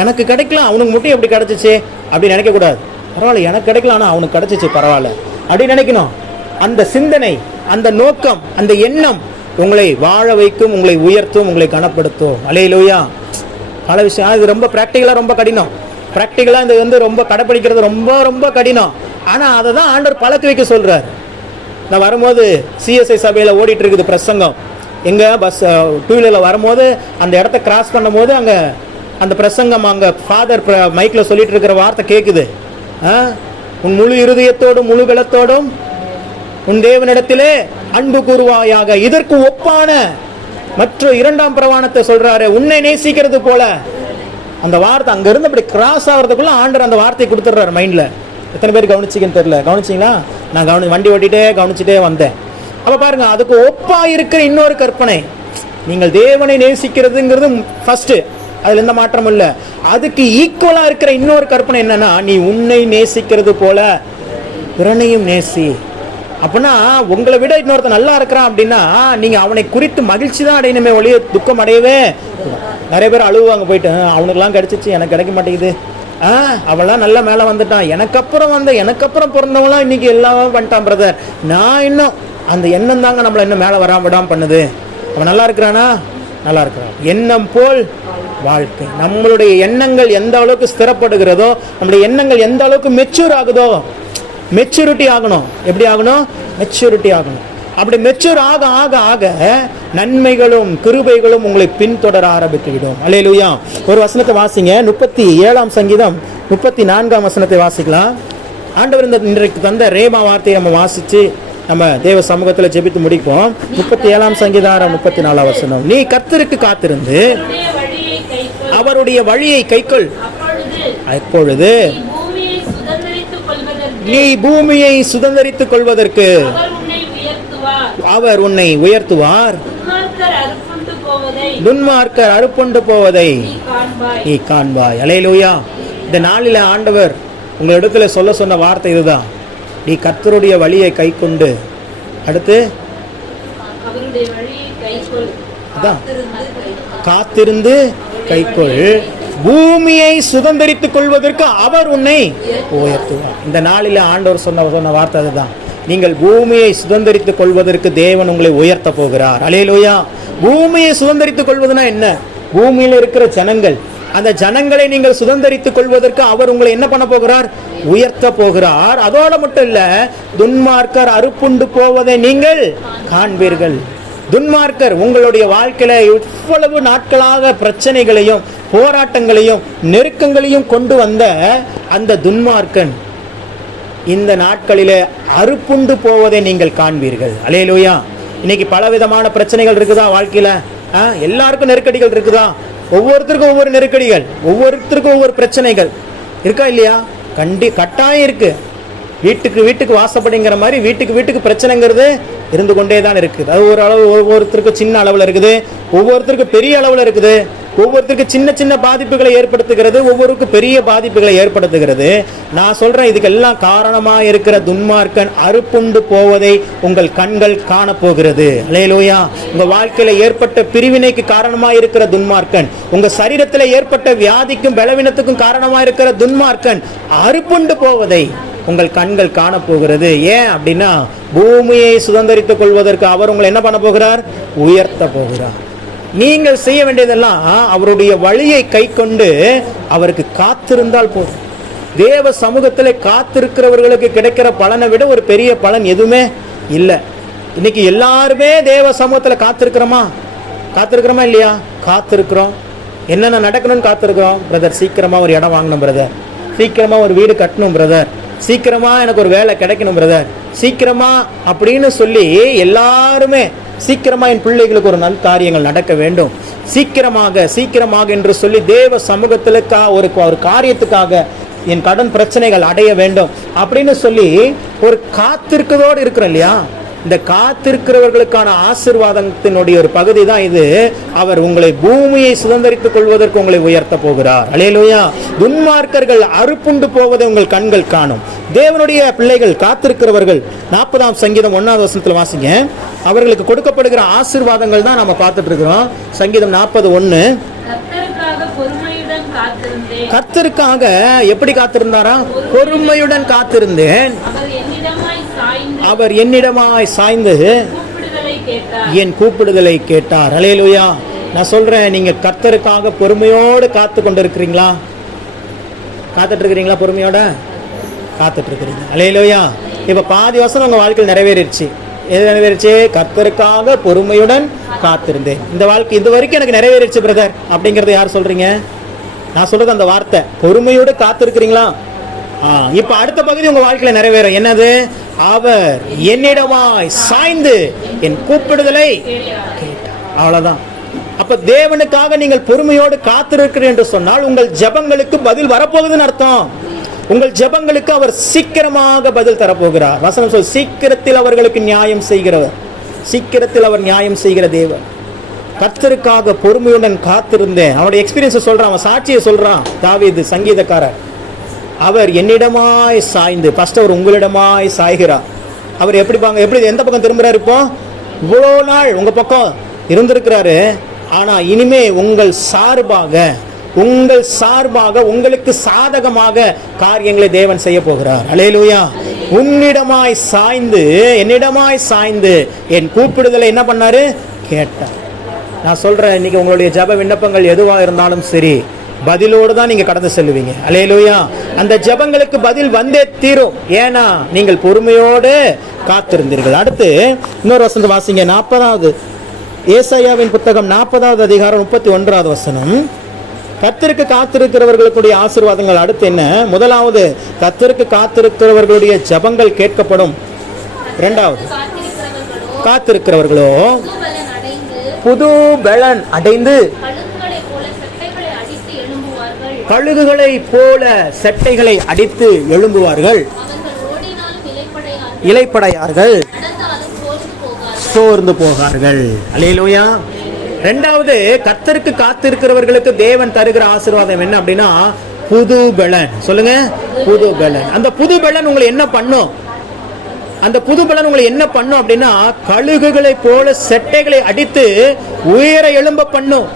எனக்கு கிடைக்கலாம், அவனுக்கு மட்டும் எப்படி கிடைச்சிச்சு அப்படி நினைக்க கூடாது. பரவாயில்ல, எனக்கு கிடைக்கலாம், ஆனால் அவனுக்கு கிடைச்சிச்சு, பரவாயில்ல அப்படி நினைக்கணும். அந்த சிந்தனை, அந்த நோக்கம், அந்த எண்ணம் உங்களை வாழ வைக்கும், உங்களை உயர்த்தும், உங்களை கனப்படுத்தும். அல்லேலூயா. பல விஷயம் இது ரொம்ப ப்ராக்டிக்கலாக ரொம்ப கடினம். ப்ராக்டிக்கலாக இது வந்து ரொம்ப கடைப்பிடிக்கிறது ரொம்ப ரொம்ப கடினம். ஆனால் அதை தான் ஆண்டவர் பழக்க வைக்க சொல்கிறார். நான் வரும்போது சிஎஸ்ஐ சபையில் ஓடிட்டு இருக்குது பிரசங்கம். எங்கே பஸ் டூ வீலரில் வரும்போது அந்த இடத்த கிராஸ் பண்ணும் போது அங்கே அந்த பிரசங்கம் அங்கே ஃபாதர் மைக்கில் சொல்லிட்டு இருக்கிற வார்த்தை கேட்குது. உன் முழு இருதயத்தோடும் முழு பலத்தோடும் உன் தேவனிடத்திலே அன்பு கூறுவாயாக. இதற்கு ஒப்பான மற்ற இரண்டாம் பிரமாணத்தை சொல்றாரு, உன்னை நேசிக்கிறது போல. அந்த வார்த்தை அங்க இருந்து அப்படி கிராஸ் ஆகிறதுக்குள்ள ஆண்டவர் அந்த வார்த்தையை கொடுத்துட்றாரு மைண்ட்ல. எத்தனை பேர் கவனிச்சிங்கன்னு தெரியல. கவனிச்சிங்களா? நான் வண்டி ஓட்டிட்டே கவனிச்சுட்டே வந்தேன். அப்ப பாருங்க, அதுக்கு ஒப்பா இருக்கிற இன்னொரு கற்பனை, நீங்கள் தேவனை நேசிக்கிறதுங்கிறது ஃபர்ஸ்ட், அதுல எந்த மாற்றம் இல்லை. அதுக்கு ஈக்குவலா இருக்கிற இன்னொரு கற்பனை என்னன்னா, நீ உன்னை நேசிக்கிறது போல பிறனையும் நேசி. அப்படின்னா உங்களை விட இன்னொருத்த நல்லா இருக்கிறான் அப்படின்னா நீங்க அவனை குறித்து மகிழ்ச்சி தான் அடையணுமே ஒழிய துக்கம் அடையவே. நிறைய பேர் அழுவாங்க போயிட்டு, அவனுக்குலாம் கிடைச்சிச்சு, எனக்கு கிடைக்க மாட்டேங்குது, அவெல்லாம் நல்லா மேலே வந்துட்டான், எனக்கு அப்புறம் பிறந்தவங்களாம் இன்னைக்கு எல்லாம் பண்ணிட்டான் பிரதர். நான் இன்னும் அந்த எண்ணம் தாங்க நம்மளை இன்னும் மேலே வராம விடாம பண்ணுது. அவன் நல்லா இருக்கிறானா? நல்லா இருக்கிறான். எண்ணம் போல் வாழ்க்கை. நம்மளுடைய எண்ணங்கள் எந்த அளவுக்கு ஸ்திரப்படுகிறதோ, நம்மளுடைய எண்ணங்கள் எந்த அளவுக்கு மெச்சூர் ஆகுதோ, மெச்சூரிட்டி ஆகணும். எப்படி ஆகணும்? மெச்சூரிட்டி ஆகணும். அப்படி மெச்சூர் ஆக ஆக ஆக நன்மைகளும் கிருபைகளும் உங்களை பின்தொடர ஆரம்பித்துவிடும். அல்லேலூயா. ஒரு வசனத்தை வாசிங்க, 37ஆம் சங்கீதம் 34ஆம் வசனத்தை வாசிக்கலாம். ஆண்டவர் இந்த இன்றைக்கு தந்த ரேமா வார்த்தையை நம்ம வாசிச்சு நம்ம தேவ சமூகத்தில் ஜெபித்து முடிப்போம். 37ஆம் சங்கீதம் 34ஆம் வசனம். நீ கர்த்தருக்கு காத்திருந்து அவருடைய வழியை கைக்கொள், அப்பொழுது நீ பூமியை சுதந்தரித்துக் கொள்வதற்கு அவர் உன்னை உயர்த்துவார், துன்மார்க்கர் அறுப்புண்டு போவதை நீ காண்பாய். அல்லேலூயா. இந்த நாளில் ஆண்டவர் உங்களிடத்துல சொல்ல சொன்ன வார்த்தை இதுதான். நீ கர்த்தருடைய வழியை கை கொண்டு, அடுத்து காத்திருந்து கைக்கொள், பூமியை சுதந்தரித்துக் கொள்வதற்கு அவர் உன்னை உயர்த்துவார். இந்த நாளில் ஆண்டவர் சொன்ன வார்த்தை அதுதான். நீங்கள் பூமியை சுதந்தரித்துக் கொள்வதற்கு தேவன் உங்களை உயர்த்த போகிறார். அல்லேலூயா. பூமியை சுதந்தரித்துக் கொள்வதுனா என்ன? பூமியில் இருக்கிற ஜனங்கள், அந்த ஜனங்களை நீங்கள் சுதந்தரித்துக் கொள்வதற்கு அவர் உங்களை என்ன பண்ண போகிறார்? உயர்த்த போகிறார். அதோட மட்டும் இல்ல, துன்மார்க்கர் அறுப்புண்டு போவதை நீங்கள் காண்பீர்கள். துன்மார்க்கர் உங்களுடைய வாழ்க்கையில இவ்வளவு நாட்களாக பிரச்சனைகளையும் போராட்டங்களையும் நெருக்கங்களையும் கொண்டு வந்த அந்த துன்மார்க்கன் இந்த நாட்களிலே அறுப்புண்டு போவதை நீங்கள் காண்பீர்கள். அல்லேலூயா. இன்னைக்கு பலவிதமான பிரச்சனைகள் இருக்குதா வாழ்க்கையில? எல்லாருக்கும் நெருக்கடிகள் இருக்குதா? ஒவ்வொருத்தருக்கும் ஒவ்வொரு நெருக்கடிகள், ஒவ்வொருத்தருக்கும் ஒவ்வொரு பிரச்சனைகள் இருக்கா இல்லையா? கட்டாயம் இருக்கு. வீட்டுக்கு வாசப்படிங்கிற மாதிரி வீட்டுக்கு பிரச்சனைங்கிறது இருந்து கொண்டே தான் இருக்குது. அது ஒரு அளவு, ஒவ்வொருத்தருக்கும் சின்ன அளவில் இருக்குது, ஒவ்வொருத்தருக்கும் பெரிய அளவில் இருக்குது, ஒவ்வொருத்தருக்கும் சின்ன சின்ன பாதிப்புகளை ஏற்படுத்துகிறது, ஒவ்வொருக்கும் பெரிய பாதிப்புகளை ஏற்படுத்துகிறது. நான் சொல்றேன், இதுக்கெல்லாம் காரணமா இருக்கிற துன்மார்க்கன் அறுப்புண்டு போவதை உங்கள் கண்கள் காணப்போகிறது. அல்லேலூயா. உங்க வாழ்க்கையில ஏற்பட்ட பிரிவினைக்கு காரணமா இருக்கிற துன்மார்க்கன், உங்க சரீரத்தில் ஏற்பட்ட வியாதிக்கும் பலவீனத்துக்கும் காரணமா இருக்கிற துன்மார்க்கன் அறுப்புண்டு போவதை உங்கள் கண்கள் காணப்போகிறது. ஏன் அப்படின்னா, பூமியை சுதந்தரித்துக் கொள்வதற்கு அவர் உங்களை என்ன பண்ண போகிறார்? உயர்த்த போகிறார். நீங்கள் செய்ய வேண்டியதெல்லாம் அவருடைய வழியை கை கொண்டு அவருக்கு காத்திருந்தால் போதும். தேவ சமூகத்தில் காத்திருக்கிறவர்களுக்கு கிடைக்கிற பலனை விட ஒரு பெரிய பலன் எதுவுமே இல்லை. இன்னைக்கு எல்லாருமே தேவ சமூகத்தில் காத்திருக்கிறோமா இல்லையா? காத்திருக்கிறோம். என்னென்ன நடக்கணும்னு காத்திருக்கிறோம். பிரதர் சீக்கிரமா ஒரு இடம் வாங்கணும் பிரதர், சீக்கிரமா ஒரு வீடு கட்டணும் பிரதர், சீக்கிரமா எனக்கு ஒரு வேலை கிடைக்கணும் பிரதர், சீக்கிரமா அப்படின்னு சொல்லி எல்லாருமே சீக்கிரமா என் பிள்ளைகளுக்கு ஒரு நல்ல காரியங்கள் நடக்க வேண்டும், சீக்கிரமாக என்று சொல்லி தேவ சமூகத்திற்காக ஒரு காரியத்துக்காக என் கடன் பிரச்சனைகள் அடைய வேண்டும் அப்படின்னு சொல்லி ஒரு காத்திருக்கதோடு இருக்கிறோம் இல்லையா? இந்த காத்திருக்கிறவர்களுக்கான ஆசீர்வாதத்தினுடைய ஒரு பகுதி தான் இது. அவர் உங்களை பூமியை சுதந்தரித்துக் கொள்வதற்கு உங்களை உயர்த்த போகிறார். அல்லேலூயா. துன்மார்க்கர்கள் அறுப்புண்டு போவதை உங்கள் கண்கள் காணும். தேவனுடைய பிள்ளைகள் காத்திருக்கிறவர்கள் 40ஆம் சங்கீதம் 1வது வசனத்தில் வாசிங்க. அவர்களுக்கு கொடுக்கப்படுகிற ஆசீர்வாதங்கள் தான் நம்ம பார்த்துட்டு இருக்கிறோம். சங்கீதம் 40:1. கர்த்தருக்காக எப்படி காத்திருந்தாரா? பொறுமையுடன் காத்திருந்தேன், அவர் என்னிடமாய் சாய்ந்து என் கூப்பிடுதலை கேட்டார். அல்லேலூயா. நான் சொல்றேன், நீங்க கர்த்தருக்காக பொறுமையோடு காத்து கொண்டிருக்கிறீங்களா? காத்துட்டு இருக்கிறீங்களா? பொறுமையோட காத்துட்டு இருக்கிறீங்க. அல்லேலூயா. இப்ப பாதி வசனம் உங்க வாழ்க்கையில் நிறைவேறிடுச்சு. எது நிறைவேறிச்சு? கர்த்தருக்காக பொறுமையுடன் காத்திருந்தேன். இந்த வாழ்க்கை இது வரைக்கும் எனக்கு நிறைவேறிடுச்சு பிரதர் அப்படிங்கறது யார் சொல்றீங்க? நான் சொல்றது அந்த வார்த்தை. பொறுமையோடு காத்திருக்கிறீங்களா? இப்ப அடுத்த பகுதி உங்க வாழ்க்கையில நிறைவேறும். என்னது? அவர் என்னிடமாய் சாய்ந்து என் கூப்பிடுதலை கேட்டார். அவ்வளவுதான். அப்ப தேவனுக்காக நீங்கள் பொறுமையோடு காத்திருக்கிறீர்கள் என்று சொன்னால் உங்கள் ஜெபங்களுக்கு பதில் வரப்போகுதுன்னு அர்த்தம். உங்கள் ஜெபங்களுக்கு அவர் சீக்கிரமாக பதில் தரப்போகிறார். வசனம் சொல், சீக்கிரத்தில் அவர்களுக்கு நியாயம் செய்கிறவர், சீக்கிரத்தில் அவர் நியாயம் செய்கிற தேவன். கர்த்தருக்காக பொறுமையுடன் காத்திருந்தேன். அவனுடைய எக்ஸ்பீரியன்ஸ் சொல்றான், அவன் சாட்சியை சொல்றான். தாவீது சங்கீதக்காரர், அவர் என்னிடமாய் சாய்ந்து, ஃபர்ஸ்ட் அவர் உங்களிடமாய் சாய்கிறார். அவர் எப்படி எந்த பக்கம் திரும்புறாரு? இப்போ இவ்வளோ நாள் உங்க பக்கம் இருந்திருக்கிறாரு, ஆனா இனிமே உங்கள் சார்பாக உங்களுக்கு சாதகமாக காரியங்களை தேவன் செய்ய போகிறார். அல்லேலூயா. உன்னிடமாய் சாய்ந்து, என்னிடமாய் சாய்ந்து என் கூப்பிடுதலை என்ன பண்ணாரு? கேட்டார். நான் சொல்றேன், இன்னைக்கு உங்களுடைய ஜெப விண்ணப்பங்கள் எதுவா இருந்தாலும் சரி, பதிலோடு தான் நீங்க கடந்து செல்லுவீங்க. அல்லேலூயா. அந்த ஜெபங்களுக்கு பதில் வந்தே தீரும். ஏன்னா நீங்கள் பொறுமையோடு காத்திருந்தீர்கள். அடுத்து இன்னொரு வசனம் வாசிங்க. 40வது ஏசாயாவின் புத்தகம் 40வது அதிகாரம் 31வது வசனம். கர்த்தருக்கு காத்திருக்கிறவர்களுடைய ஆசீர்வாதங்கள் அடுத்து என்ன? முதலாவது, கர்த்தருக்கு காத்திருக்கிறவர்களுடைய ஜெபங்கள் கேட்கப்படும். இரண்டாவது, காத்திருக்கிறவர்களோ புது பலன் அடைந்து கழுகுகளை போல செட்டைகளை அடித்து எழும்புவார்கள், இளைப்படையார்கள், சோர்ந்து போகார்கள். அல்லேலூயா. இரண்டாவது, கர்த்தருக்கு காத்திருக்கிறவர்களுக்கு தேவன் தருகிற ஆசீர்வாதம் என்ன அப்படின்னா புது பலன். சொல்லுங்க, புது பலன். அந்த புது பலன் உங்களை என்ன பண்ணும்? அந்த புது பலன் உங்களை என்ன பண்ணும் அப்படின்னா கழுகுகளை போல செட்டைகளை அடித்து உயர எழும்ப பண்ணும்.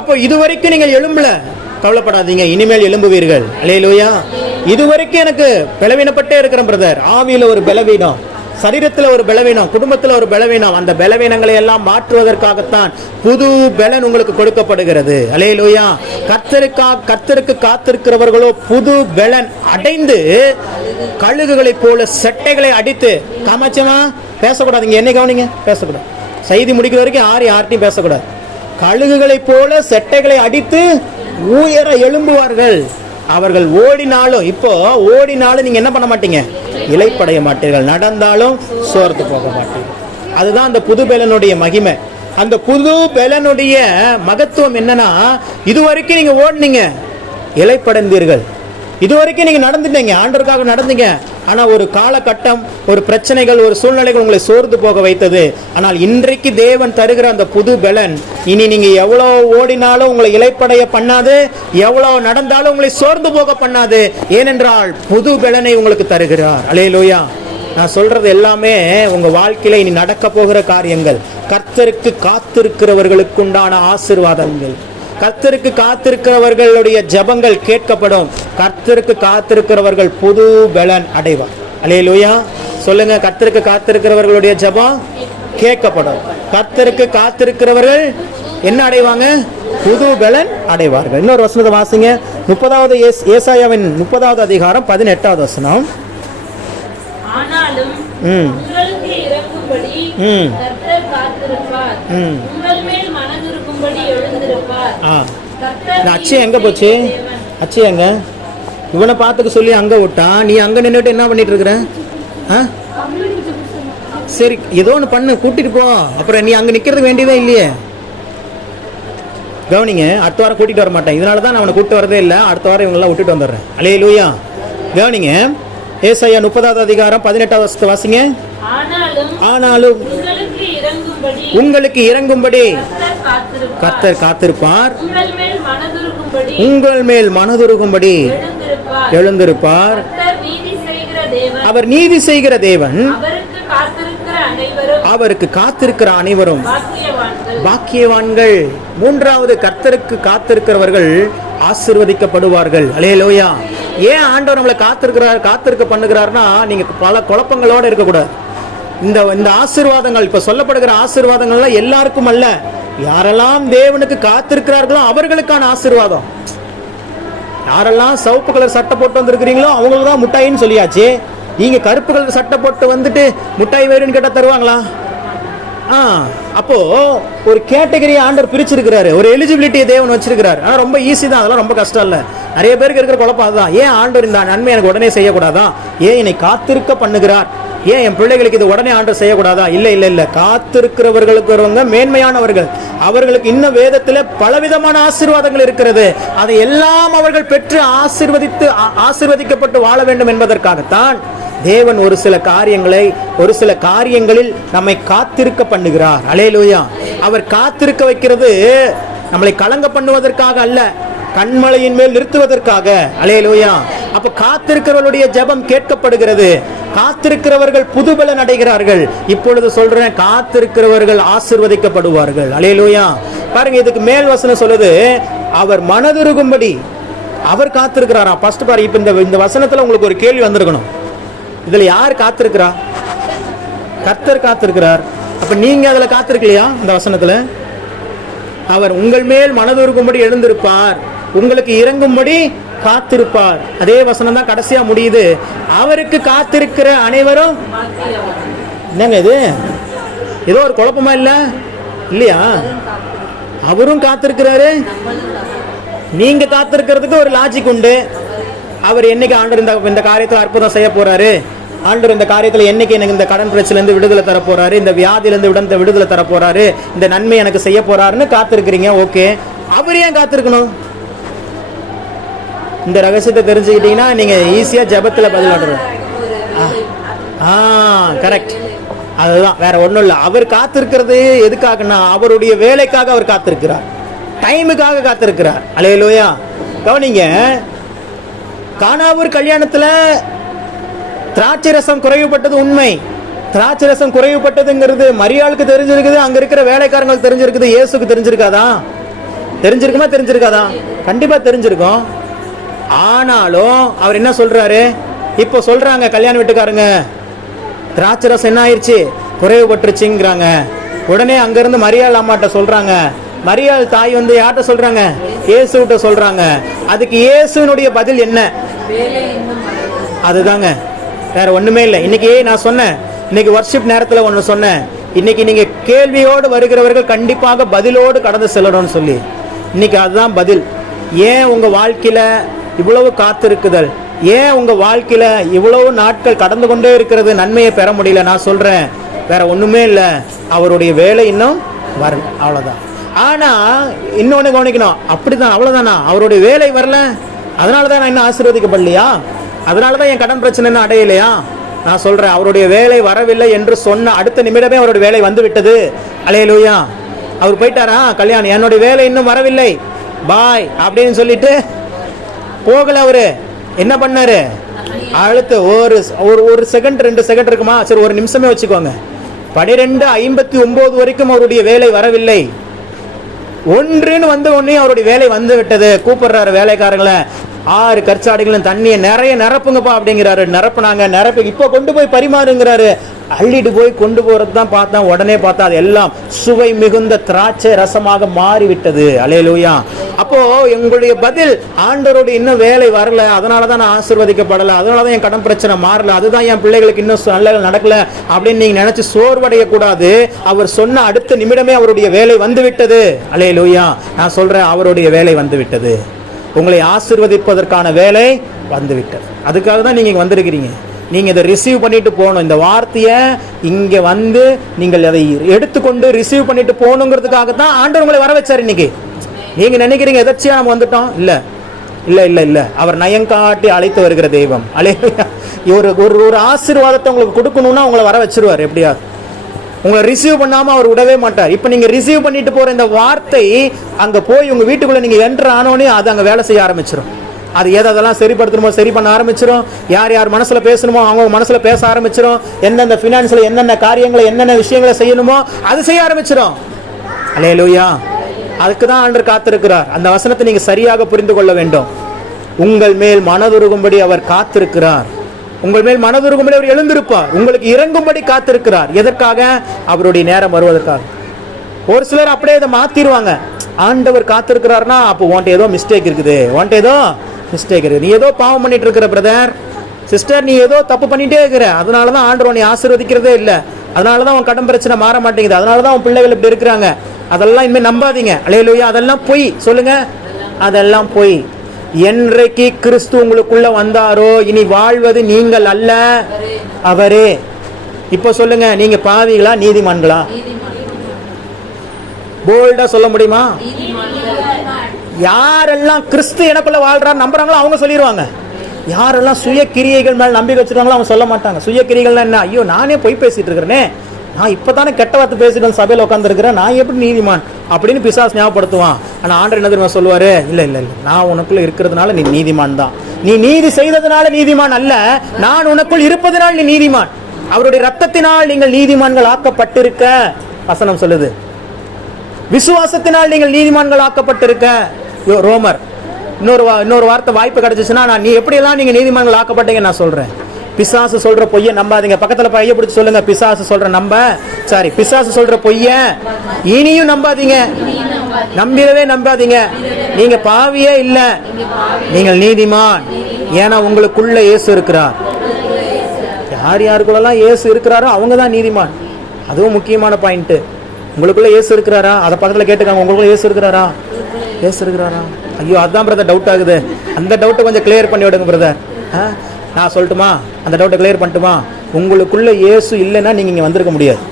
அப்போ இதுவரைக்கும் நீங்கள் எழும்பல, கவலைப்படாதீங்க, இனிமேல் எழும்புவீர்கள். அல்லேலூயா. இதுவரைக்கும் எனக்கு பலவீனப்பட்டே இருக்கிறேன் பிரதர், ஆவியில ஒரு பலவீனம், சரீரத்தில் ஒரு பலவீனம், குடும்பத்தில் ஒரு பலவீனம், அந்த பலவீனங்களை எல்லாம் மாற்றுவதற்காகத்தான் புது பலன் உங்களுக்கு கொடுக்கப்படுகிறது. அல்லேலூயா. கர்த்தருக்கு காத்திருக்கிறவர்களோ புது பலன் அடைந்து கழுகுகளை போல செட்டைகளை அடித்து. காமாட்சமா பேசக்கூடாதுங்க, என்ன கவனிங்க, பேசக்கூடாது. செய்தி முடிக்கிற வரைக்கும் யார்ட்டையும் பேசக்கூடாது. கழுகுகளை போல செட்டைகளை அடித்து உயர எழும்புவார்கள். அவர்கள் ஓடினாலும், இப்போ ஓடினாலும் நீங்க என்ன பண்ண மாட்டீங்க? இளைப்படைய மாட்டீர்கள். நடந்தாலும் சோர்ந்து போக மாட்டீர்கள். அதுதான் அந்த புது பலனுடைய மகிமை. அந்த புது பலனுடைய மகத்துவம் என்னன்னா, இதுவரைக்கும் நீங்க ஓடுனீங்க, இளைப்படைந்தீர்கள். இதுவரைக்கும் நீங்க நடந்துட்டீங்க, ஆண்டவருக்காக நடந்தீங்க. ஆனா ஒரு காலகட்டம், ஒரு பிரச்சனைகள், ஒரு சூழ்நிலைகள் உங்களை சோர்ந்து போக வைத்தது. ஆனால் இன்றைக்கு தேவன் தருகிற அந்த புது பலன், இனி நீங்க எவ்வளவு ஓடினாலும் உங்களை இளைப்படைய பண்ணாது, எவ்வளவு நடந்தாலும் உங்களை சோர்ந்து போக பண்ணாது. ஏனென்றால் புது பலனை உங்களுக்கு தருகிறார். அல்லேலூயா. நான் சொல்றது எல்லாமே உங்க வாழ்க்கையில இனி நடக்க போகிற காரியங்கள். கர்த்தருக்கு காத்திருக்கிறவர்களுக்கு உண்டான ஆசீர்வாதங்கள். கர்த்தருக்கு காத்திருக்கிறவர்களுடைய ஜெபங்கள் கேட்கப்படும். கர்த்தருக்கு காத்திருக்கிறவர்கள் புது பலன் அடைவார். அல்லேலூயா. சொல்லுங்க, கர்த்தருக்கு காத்திருக்கிறவர்களுடைய ஜெபம் கேட்கப்படும். கர்த்தருக்கு காத்திருக்கிறவர்கள் என்ன அடைவாங்க? புது பலன் அடைவார்கள். இன்னொரு வசனத்தை வாசிங்க. 30வது ஏசாயாவின் 30வது அதிகாரம் 18வது வசனம். ஆனாலும் உங்களுக்கு இறங்கும்படி கர்த்தர் காத்திருப்பார், உங்கள் மேல் மனதுருக்கும்படி எழுந்திருப்பார். அச்சு எங்க போச்சு? அச்சு எங்க? இவனை பார்த்துக்க சொல்லி அங்க விட்டான். நீ அங்க நின்றுட்டு என்ன பண்ணிட்டு இருக்கிற? சரி, ஏதோ ஒன்று பண்ணு, கூட்டிட்டு போ. அப்புறம் நீ அங்க நிக்கிறது வேண்டியதே இல்லையே. கவனிங்க, அடுத்த வாரம் கூட்டிட்டு வர மாட்டேன். இதனால தான் நான் அவனை கூப்பிட்டு வரதே இல்லை. அடுத்த வாரம் இவங்கெல்லாம் விட்டுட்டு வந்துடுறேன். அல்லேலூயா. கவனிங்க, ஏசாயா 30வது அதிகாரம் 18வது வசனத்தை வாசிங்க. ஆனாலும் உங்களுக்கு இறங்கும்படி கர்த்தர் காத்திருப்பார், உங்கள் மேல் மனதுருகும்படி எழுந்திருப்பார். அவர் நீதி செய்கிற தேவன், அவருக்கு காத்திருக்கிற அனைவரும் பாக்கியவான்கள். மூன்றாவது, கர்த்தருக்கு காத்திருக்கிறவர்கள் ஆசீர்வதிக்கப்படுவார்கள். அல்லேலூயா. ஏன் ஆண்டவர் நம்மளை காத்திருக்க பண்ணுகிறார்னா, நீங்க பல குழப்பங்களோட இருக்கக்கூடாது. இந்த ஆசீர்வாதங்கள், இப்ப சொல்லப்படுகிற ஆசீர்வாதங்கள்லாம் எல்லாருக்கும் அல்ல. யாரெல்லாம் தேவனுக்கு காத்திருக்கிறார்களோ அவர்களுக்கான ஆசீர்வாதம். யாரெல்லாம் சிவப்பு கலர் சட்டை போட்டு வந்திருக்கிறீங்களோ அவங்களுக்கு தான் முட்டாயின்னு சொல்லியாச்சு. நீங்க கருப்பு கலர் சட்டை போட்டு வந்துட்டு முட்டாய் வேறுன்னு கேட்டா தருவாங்களா? அப்போ ஒரு கேட்டகரி ஆண்டவர் பிரிச்சிருக்கிறாரு, ஒரு எலிஜிபிலிட்டி தேவன் வச்சிருக்கிறாரு. ஆனா ரொம்ப ஈஸி தான், அதெல்லாம் ரொம்ப கஷ்டம் இல்ல. நிறைய பேருக்கு இருக்கிற குழப்பம் அதுதான். ஏன் ஆண்டவர் இந்த நன்மை எனக்கு உடனே செய்யக்கூடாதா? ஏன் என்னை காத்திருக்க பண்ணுகிறார்? ஏன் என் பிள்ளைகளுக்கு இது உடனே ஆண்டவர் செய்யக்கூடாதா? இல்ல, காத்திருக்கிறவர்களுக்கு மேன்மையானவர்கள். அவர்களுக்கு இன்னும் வேதத்தில் பலவிதமான ஆசீர்வாதங்கள் இருக்கிறது. அதை எல்லாம் அவர்கள் பெற்று ஆசீர்வதிக்கப்பட்டு வாழ வேண்டும் என்பதற்காகத்தான் தேவன் ஒரு சில காரியங்களில் நம்மை காத்திருக்க பண்ணுகிறார். அல்லேலூயா. அவர் காத்திருக்க வைக்கிறது நம்மளை கலங்க பண்ணுவதற்காக அல்ல, கண்மலையின் மேல் நிறுத்துவதற்காக. அல்லேலூயா. அப்ப காத்திருக்கிறவர்களுடைய ஜெபம் கேட்கப்படுகிறது. காத்திருக்கிறவர்கள் புதுபலன் அடைகிறார்கள். இப்பொழுது சொல்றேன், காத்திருக்கிறவர்கள் ஆசீர்வதிக்கப்படுவார்கள். அல்லேலூயா. பாருங்க, இதுக்கு மேல் வசனம் சொல்லுது, அவர் மனதுருகும்படி அவர் காத்திருக்கிறாரா. ஃபர்ஸ்ட் பாரு, இப்ப இந்த வசனத்துல உங்களுக்கு ஒரு கேள்வி வந்திருக்கணும். இதுல யார் காத்திருக்கிறா? கர்த்தர் காத்திருக்கிறார். அப்ப நீங்க அதுல காத்திருக்கலையா? இந்த வசனத்துல அவர் உங்கள் மேல் மனதுருகும்படி எழுந்திருப்பார், உங்களுக்கு இறங்கும்படி காத்திருப்பார். அதே வசனம் தான் கடைசியா முடியுது. அவருக்கு காத்திருக்கிற அனைவரும். என்னங்க இது? ஏதோ ஒரு குழப்பமா இல்லையா? அவரும் காத்திருக்கிறாரு, நீங்க காத்திருக்கிறதுக்கு ஒரு லாஜிக் உண்டு. அவர் என்னைக்கு ஆண்டவர் இந்த காரியத்தில் அற்புதம் செய்ய போறாரு, ஆண்டவர் இந்த காரியத்தில் என்னைக்கு எனக்கு இந்த கடன் பிரச்சனையிலிருந்து விடுதலை தர போறாரு, இந்த வியாதியிலிருந்து விடுதலை தர போறாரு, இந்த நன்மை எனக்கு செய்ய போறாருன்னு காத்திருக்கிறீங்க. ஓகே, அவர் ஏன் காத்திருக்கணும்? இந்த ரகசியத்தை தெரிஞ்சுக்கிட்டீங்கன்னா நீங்க ஈஸியா ஜெபத்துல பதில் ஆடுறோம். கரெக்ட், அதுதான், வேற ஒண்ணும் இல்லை. அவர் காத்திருக்கிறது எதுக்காகனா, அவருடைய வேலைக்காக அவர் காத்திருக்கிறார், டைமுக்காக காத்திருக்கிறார். அல்லேலூயா. கவனிங்க, கானாவூர் கல்யாணத்துல திராட்சை ரசம் குறைவுபட்டது உண்மை. திராட்சை ரசம் குறைவுபட்டதுங்கிறது மரியாளுக்கு தெரிஞ்சிருக்குது, அங்க இருக்கிற வேலைக்காரங்களுக்கு தெரிஞ்சிருக்குது. இயேசுக்கு தெரிஞ்சிருக்காதா? தெரிஞ்சிருக்காதா? கண்டிப்பா தெரிஞ்சிருக்கும். ஆனாலும் அவர் என்ன சொல்றாரு? இப்போ சொல்றாங்க கல்யாண வீட்டுக்காரங்க, திராட்சை ரசம் என்ன ஆயிடுச்சு, குறைவுபட்டுருச்சுங்கிறாங்க. உடனே அங்க இருந்து மரியாள் அம்மாட்ட சொல்றாங்க. மரியாள் தாய் வந்து யார்கிட்ட சொல்றாங்க? இயேசுகிட்ட சொல்றாங்க. அதுக்கு இயேசுனுடைய பதில் என்ன? அதுதாங்க, வேற ஒண்ணுமே இல்லை. இன்னைக்கு நான் சொன்னேன், இன்னைக்கு வர்ஷிப் நேரத்தில் ஒன்று சொன்னேன். இன்னைக்கு நீங்க கேள்வியோடு வருகிறவர்கள் கண்டிப்பாக பதிலோடு கடந்து செல்லணும்னு சொல்லி, இன்னைக்கு அதுதான் பதில். ஏன் உங்க வாழ்க்கையில இவ்வளவு காத்திருக்குதல்? ஏன் உங்க வாழ்க்கையில இவ்வளவு நாட்கள் கடந்து கொண்டே இருக்கிறது, நன்மையை பெற முடியல? நான் சொல்றேன், வேற ஒண்ணுமே இல்லை, அவருடைய வேலை இன்னும் வரல, அவ்வளவுதான். ஆனா இன்னொன்னு கவனிக்கணும், அப்படிதான், அவ்வளவுதானா? அவருடைய வேலை வரல, அதனாலதான் நான் இன்னும் ஆசீர்வதிக்கப்படலையா? அதனாலதான் என் கடன் பிரச்சனை இன்னும் அடையலையா? நான் சொல்றேன், அவருடைய வேலை வரவில்லை என்று சொன்ன அடுத்த நிமிடமே அவருடைய வேலை வந்து விட்டது. அல்லேலூயா. அவர் போயிட்டாரா கல்யாணம், என்னுடைய வேலை இன்னும் வரவில்லை, பாய் அப்படின்னு சொல்லிட்டு போகல. அவரு என்ன பண்ணாரு? அடுத்து ஒரு செகண்ட் 2 செகண்ட் இருக்குமா, சரி ஒரு நிமிஷமே வச்சுக்கோங்க, 12:59 வரைக்கும் அவருடைய வேலை வரவில்லை. 1ன்னு வந்த உடனே அவருடைய வேலை வந்து விட்டது. கூப்பிடுறாரு வேலைக்காரங்களை, 6 கற்சாடிகளும் தண்ணியை நிறைய நிரப்புங்கப்பா அப்படிங்கிறாரு. நிரப்புனாங்க. இப்ப கொண்டு போய் பரிமாறுங்கிறாரு. அள்ளிட்டு போய் கொண்டு போறது தான் பார்த்தா, உடனே பார்த்தா அது எல்லாம் சுவை மிகுந்த திராட்சை ரசமாக மாறிவிட்டது. அல்லேலூயா. அப்போ எங்களுடைய பதில், ஆண்டவரோட இன்னும் வேலை வரல, அதனாலதான் நான் ஆசீர்வதிக்கப்படல, அதனாலதான் என் கடன் பிரச்சனை மாறல, அதுதான் என் பிள்ளைகளுக்கு இன்னும் நல்ல நடக்கல அப்படின்னு நீங்க நினைச்சு சோர்வடைய கூடாது. அவர் சொன்ன அடுத்த நிமிடமே அவருடைய வேலை வந்து விட்டது. அல்லேலூயா. நான் சொல்றேன், அவருடைய வேலை வந்து விட்டது. உங்களை ஆசீர்வதிப்பதற்கான வேலை வந்து விட்டது. அதுக்காக தான் நீங்க இங்க வந்திருக்கிறீங்க. நீங்க இதை ரிசீவ் பண்ணிட்டு போகணும். இந்த வார்த்தையை இங்க வந்து நீங்கள் அதை எடுத்துக்கொண்டு ரிசீவ் பண்ணிட்டு போகணுங்கிறதுக்காக தான் ஆண்டவர் உங்களை வர வச்சார். இன்னைக்கு நீங்க நினைக்கிறீங்க எதாச்சியா நம்ம வந்துட்டோம். இல்ல இல்ல இல்ல இல்ல, அவர் நயங்காட்டி அழைத்து வருகிற தெய்வம். அல்லேலூயா. ஒரு ஆசீர்வாதத்தை உங்களுக்கு கொடுக்கணும்னா உங்களை வர வச்சிருவார். எப்படியாவது உங்களை ரிசீவ் பண்ணாம அவர் விடவே மாட்டார். இப்ப நீங்க ரிசீவ் பண்ணிட்டு போற இந்த வார்த்தை அங்க போய் உங்க வீட்டுக்குள்ள நீங்க என்டர் ஆனோடனே அது அங்க வேலை செய்ய ஆரம்பிச்சிடும். அது எதெல்லாம் சரிப்படுத்தணுமோ சரி பண்ண ஆரம்பிச்சிடும். யார் யார் மனசுல பேசணுமோ அவங்க மனசுல பேச ஆரம்பிச்சிடும். எந்தெந்த பினான்ஸ்ல என்னென்ன காரியங்களை என்னென்ன விஷயங்களை செய்யணுமோ அது செய்ய ஆரம்பிச்சிடும். அல்லேலூயா. அதுக்கு தான் ஆண்டவர் காத்திருக்கிறார். அந்த வசனத்தை நீங்க சரியாக புரிந்து கொள்ள வேண்டும். உங்கள் மேல் மனதுருகும்படி அவர் காத்திருக்கிறார். உங்கள் மேல் மனதுருகும்படி அவர் எழுந்திருப்பார். உங்களுக்கு இறங்கும்படி காத்திருக்கிறார். எதற்காக? அவருடைய நேரம் வருவதற்காக. ஒரு சிலர் அப்படியே இதை மாத்திடுவாங்க. ஆண்டவர் காத்திருக்கிறார்னா அப்போ உன்ட்ட ஏதோ மிஸ்டேக் இருக்குது, உன்ட்ட ஏதோ மிஸ்டேக் இருக்குது, நீ ஏதோ பாவம் பண்ணிட்டு இருக்கிற பிரதர் சிஸ்டர், நீ ஏதோ தப்பு பண்ணிட்டே இருக்கிற, அதனாலதான் ஆண்டவர் உன்னை ஆசீர்வதிக்கிறதே இல்லை, அதனாலதான் உன் கடன் பிரச்சனை மாற மாட்டேங்குது, அதனாலதான் உன் பிள்ளைகள் இப்படி இருக்கிறாங்க, அதெல்லாம் இனிமே நம்பாதீங்க. அல்லேலூயா. அதெல்லாம் பொய். சொல்லுங்க, அதெல்லாம் பொய். என்றைக்கு கிறிஸ்து உங்களுக்குள்ள வந்தாரோ இனி வாழ்வது நீங்கள் அல்ல, அவரே. இப்ப சொல்லுங்க, நீங்க பாவிகளா நீதிமான்களா? போல்டா சொல்ல முடியுமா? யாரெல்லாம் கிறிஸ்து எனக்குள்ள வாழ்றார் நம்புறாங்களோ அவங்க சொல்லிடுவாங்க. யாரெல்லாம் சுய கிரியைகள் மேல நம்பிக்கை வச்சிருக்காங்களோ அவங்க சொல்ல மாட்டாங்க. சுய கிரியைகள்னா என்ன? ஐயோ நானே போய் பேசிட்டு இருக்கிறேனே, நான் இப்பதானே கெட்ட வார்த்தை பேசிட்டு சபையில் உட்காந்துருக்கிறேன், நான் எப்படி நீதிமான் அப்படின்னு பிசாசு ஞாபகப்படுத்துவான். ஆனா ஆண்டவர் என்ன தெரியுமா சொல்லுவாரு? இல்ல இல்ல இல்ல, நான் உனக்குள்ள இருக்கிறதுனால நீ நீதிமான் தான். நீ நீதி செய்ததுனால நீதிமான் அல்ல, நான் உனக்குள் இருப்பதனால் நீ நீதிமான். அவருடைய ரத்தத்தினால் நீங்கள் நீதிமான்கள் ஆக்கப்பட்டிருக்க வசனம் சொல்லுது. விசுவாசத்தினால் நீங்கள் நீதிமான்கள் ஆக்கப்பட்டிருக்க. ரோமர். இன்னொரு வார்த்தை வாய்ப்பு கிடைச்சிச்சுன்னா, நான் நீ எப்படியெல்லாம் நீங்க நீதிமான்கள் ஆக்கப்பட்டீங்க நான் சொல்றேன். பிசாசு சொல்ற பொய்ய நம்பாதீங்க. பக்கத்துல பைய பிடிச்சு சொல்லுங்க, பிசாசு சொல்ற பிசாசு சொல்ற பொய்ய இனியும் நம்பாதீங்க, நம்பிடவே நம்பாதீங்க. நீங்க பாவியே இல்ல, நீங்கள் நீதிமான். ஏன்னா உங்களுக்குள்ள இயேசு இருக்கிறார். யார் யாருக்குள்ளலாம் இயேசு இருக்கிறாரோ அவங்க தான் நீதிமான். அதுவும் முக்கியமான பாயிண்ட். உங்களுக்குள்ள இயேசு இருக்கிறாரா? அதை பக்கத்துல கேட்டுக்காங்க, உங்களுக்குள்ள இயேசு இருக்கிறாரா? இயேசு இருக்கிறாரா? ஐயோ அதான் பிரதர் டவுட் ஆகுது. அந்த டவுட்டை கொஞ்சம் கிளியர் பண்ணி விடுங்க பிரதர். நான் சொல்லட்டுமா? அந்த டவுட்டை கிளியர் பண்ணட்டுமா? உங்களுக்குள்ள இயேசு இல்லைன்னா நீங்க இங்க வந்திருக்க முடியாது.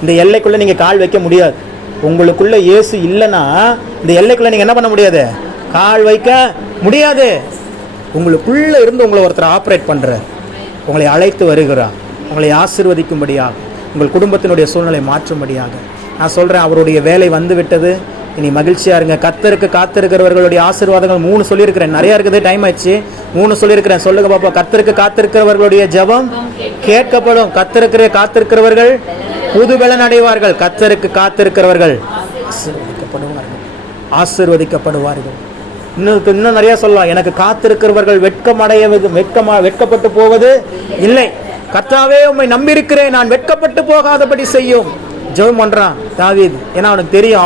இந்த எல்லைக்குள்ள நீங்க கால் வைக்க முடியாது. உங்களுக்குள்ள இயேசு இல்லைன்னா இந்த எல்லைக்குள்ள நீங்க என்ன பண்ண முடியாது? கால் வைக்க முடியாது. உங்களுக்குள்ள இருந்து உங்களை ஒருத்தர் ஆப்ரேட் பண்ற, உங்களை அழைத்து வருகிறார், உங்களை ஆசீர்வதிக்கும்படியாக, உங்கள் குடும்பத்தினுடைய சூழ்நிலை மாற்றும்படியாக. நான் சொல்றேன், அவருடைய வேலை வந்து விட்டது. இனி மகிழ்ச்சியா இருங்க. கர்த்தருக்கு காத்திருக்கிறவர்களுடைய ஆசீர்வாதங்கள் 3 சொல்லியிருக்கிறேன். நிறைய இருக்குது, டைம் ஆயிடுச்சு. 3 சொல்லியிருக்கிறேன். சொல்லுங்க பாப்பா. கர்த்தருக்கு காத்திருக்கிறவர்களுடைய ஜெபம் கேட்கப்படும். கர்த்தருக்கு காத்திருக்கிறவர்கள் புது பலன் அடைவார்கள். கர்த்தருக்கு காத்திருக்கிறவர்கள் ஆசீர்வதிக்கப்படுவார்கள். இன்னும் நிறைய சொல்லலாம். எனக்கு காத்திருக்கிறவர்கள் வெட்கப்பட்டு போவது இல்லை. கர்த்தாவே உம்மை நம்பியிருக்கிறேன், நான் வெட்கப்பட்டு போகாதபடி செய்யும். ஜெபம் பண்றான் தாவீது. ஏன்னா அவனுக்கு தெரியும்,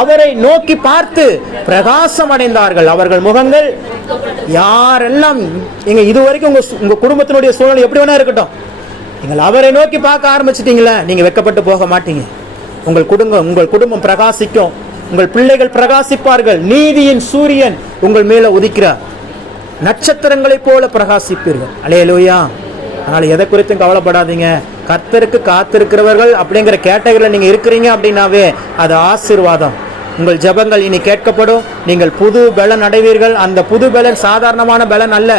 அவரை நோக்கி பார்த்து பிரகாசம் அடைந்தார்கள். அவர்கள் முகங்கள் யாரெல்லாம் எங்க இதுவரைக்கும் உங்க குடும்பத்தினுடைய சூழ்நிலை எப்படி வேணா இருக்கட்டும், நீங்கள் அவரை நோக்கி பார்க்க ஆரம்பிச்சிட்டீங்களா, நீங்க வெட்கப்பட்டு போக மாட்டீங்க. உங்கள் குடும்பம் பிரகாசிக்கும். உங்கள் பிள்ளைகள் பிரகாசிப்பார்கள். நீதியின் சூரியன் உங்கள் மேல உதிக்கிறார். நட்சத்திரங்களை போல பிரகாசிப்பீர்கள். அல்லேலூயா. அதனால எதை குறித்தும் கவலைப்படாதீங்க. கர்த்தருக்கு காத்திருக்கிறவர்கள் அப்படிங்கிற கேட்டகரியில் நீங்க இருக்கிறீங்க அப்படின்னாவே அது ஆசீர்வாதம். உங்கள் ஜெபங்கள் இனி கேட்கப்படும். நீங்கள் புது பலன் அடைவீர்கள். அந்த புது பலன் சாதாரணமான பலன் அல்ல.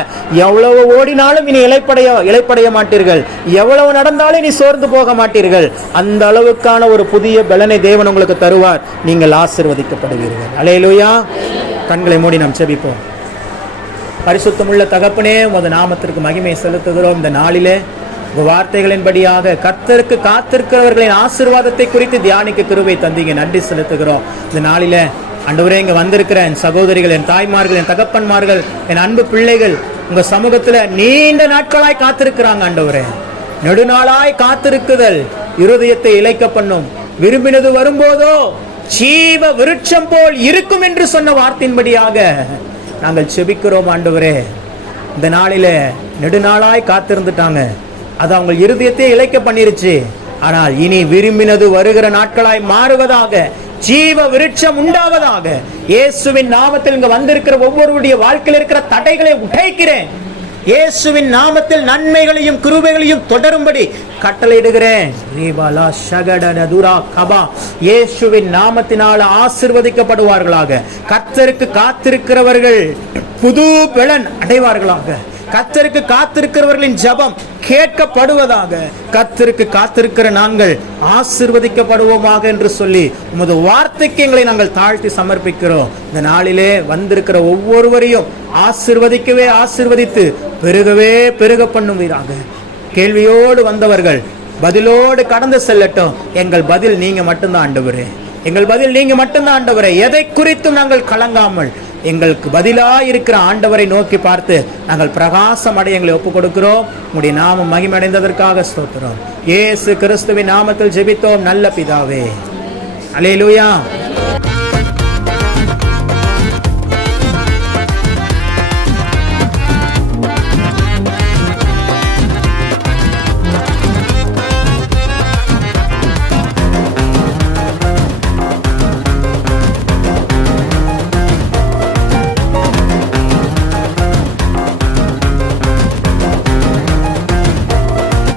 எவ்வளவு ஓடினாலும் இனி இளைப்படைய மாட்டீர்கள். எவ்வளவு நடந்தாலும் இனி சோர்ந்து போக மாட்டீர்கள். அந்த அளவுக்கான ஒரு புதிய பலனை தேவன் உங்களுக்கு தருவார். நீங்கள் ஆசீர்வதிக்கப்படுவீர்கள். அல்லேலூயா. கண்களை மூடி நாம் ஜெபிப்போம். பரிசுத்தமுள்ள தகப்பனே, உமது நாமத்திற்கு மகிமை செலுத்துகிறோம். இந்த நாளிலே வார்த்தைகளின்படியாக கர்த்தருக்கு காத்திருக்கிறவர்களின் ஆசீர்வாதத்தை குறித்து தியானிக்க கிருபை தந்தீங்க. நன்றி செலுத்துகிறோம். இந்த நாளில ஆண்டவரே, இங்க வந்திருக்கிற என் சகோதரிகள், என் தாய்மார்கள், என் தகப்பன்மார்கள், என் அன்பு பிள்ளைகள் உங்க சமூகத்துல நீண்ட நாட்களாய் காத்திருக்கிறாங்க. ஆண்டவரே, நெடுநாளாய் காத்திருக்குதல் இருதயத்தை இளைக்க பண்ணும். விரும்பினது வரும்போதோ ஜீவ விருட்சம் போல் இருக்கும் என்று சொன்ன வார்த்தையின்படியாக நாங்கள் செபிக்கிறோம் ஆண்டவரே. இந்த நாளில நெடுநாளாய் காத்திருந்துட்டாங்க, அது அவங்க இருதயத்தை இளைக்க பண்ணிருச்சு. ஆனால் இனி விரும்பினது வருகிற நாட்களாய் மாறுவதாக, ஜீவ விருட்சம் உண்டாவதாக. இயேசுவின் நாமத்தில் இங்க வந்திருக்கிற ஒவ்வொருடைய வாழ்க்கையில் இருக்கிற தடைகளை உடைக்கிறேன். இயேசுவின் நாமத்தில் நன்மைகளையும் கிருபைகளையும் தொடரும்படி கட்டளையிடுகிறேன். இயேசுவின் நாமத்தினால் ஆசீர்வதிக்கப்படுவார்களாக. கர்த்தருக்கு காத்திருக்கிறவர்கள் புது பலன் அடைவார்களாக. கர்த்தருக்கு காத்திருக்கிறவர்களின் ஜெபம் கேட்கப்படுவதாக. கர்த்தருக்கு காத்திருக்கிற நாங்கள் ஆசீர்வதிக்கப்படுவோமாக என்று சொல்லி உமது வார்த்தைக்கு எங்களை நாங்கள் தாழ்த்தி சமர்ப்பிக்கிறோம். இந்த நாளிலே வந்திருக்கிற ஒவ்வொருவரையும் ஆசீர்வதிக்கவே ஆசீர்வதித்து பெருகவே பெருக பண்ணுவீராக. கேள்வியோடு வந்தவர்கள் பதிலோடு கடந்து செல்லட்டும். எங்கள் பதில் நீங்க மட்டும்தான் ஆண்டவரே, எங்கள் பதில் நீங்க மட்டும்தான் ஆண்டவரே. எதை குறித்தும் நாங்கள் கலங்காமல் எங்களுக்கு பதிலாக இருக்கிற ஆண்டவரை நோக்கி பார்த்து நாங்கள் பிரகாசம் அடைய எங்களை ஒப்புக் கொடுக்கிறோம். உம்முடைய நாமம் மகிமையடைந்ததற்காக ஸ்தோத்திரம். இயேசு கிறிஸ்துவின் நாமத்தில் ஜெபித்தோம் நல்ல பிதாவே. அல்லேலூயா.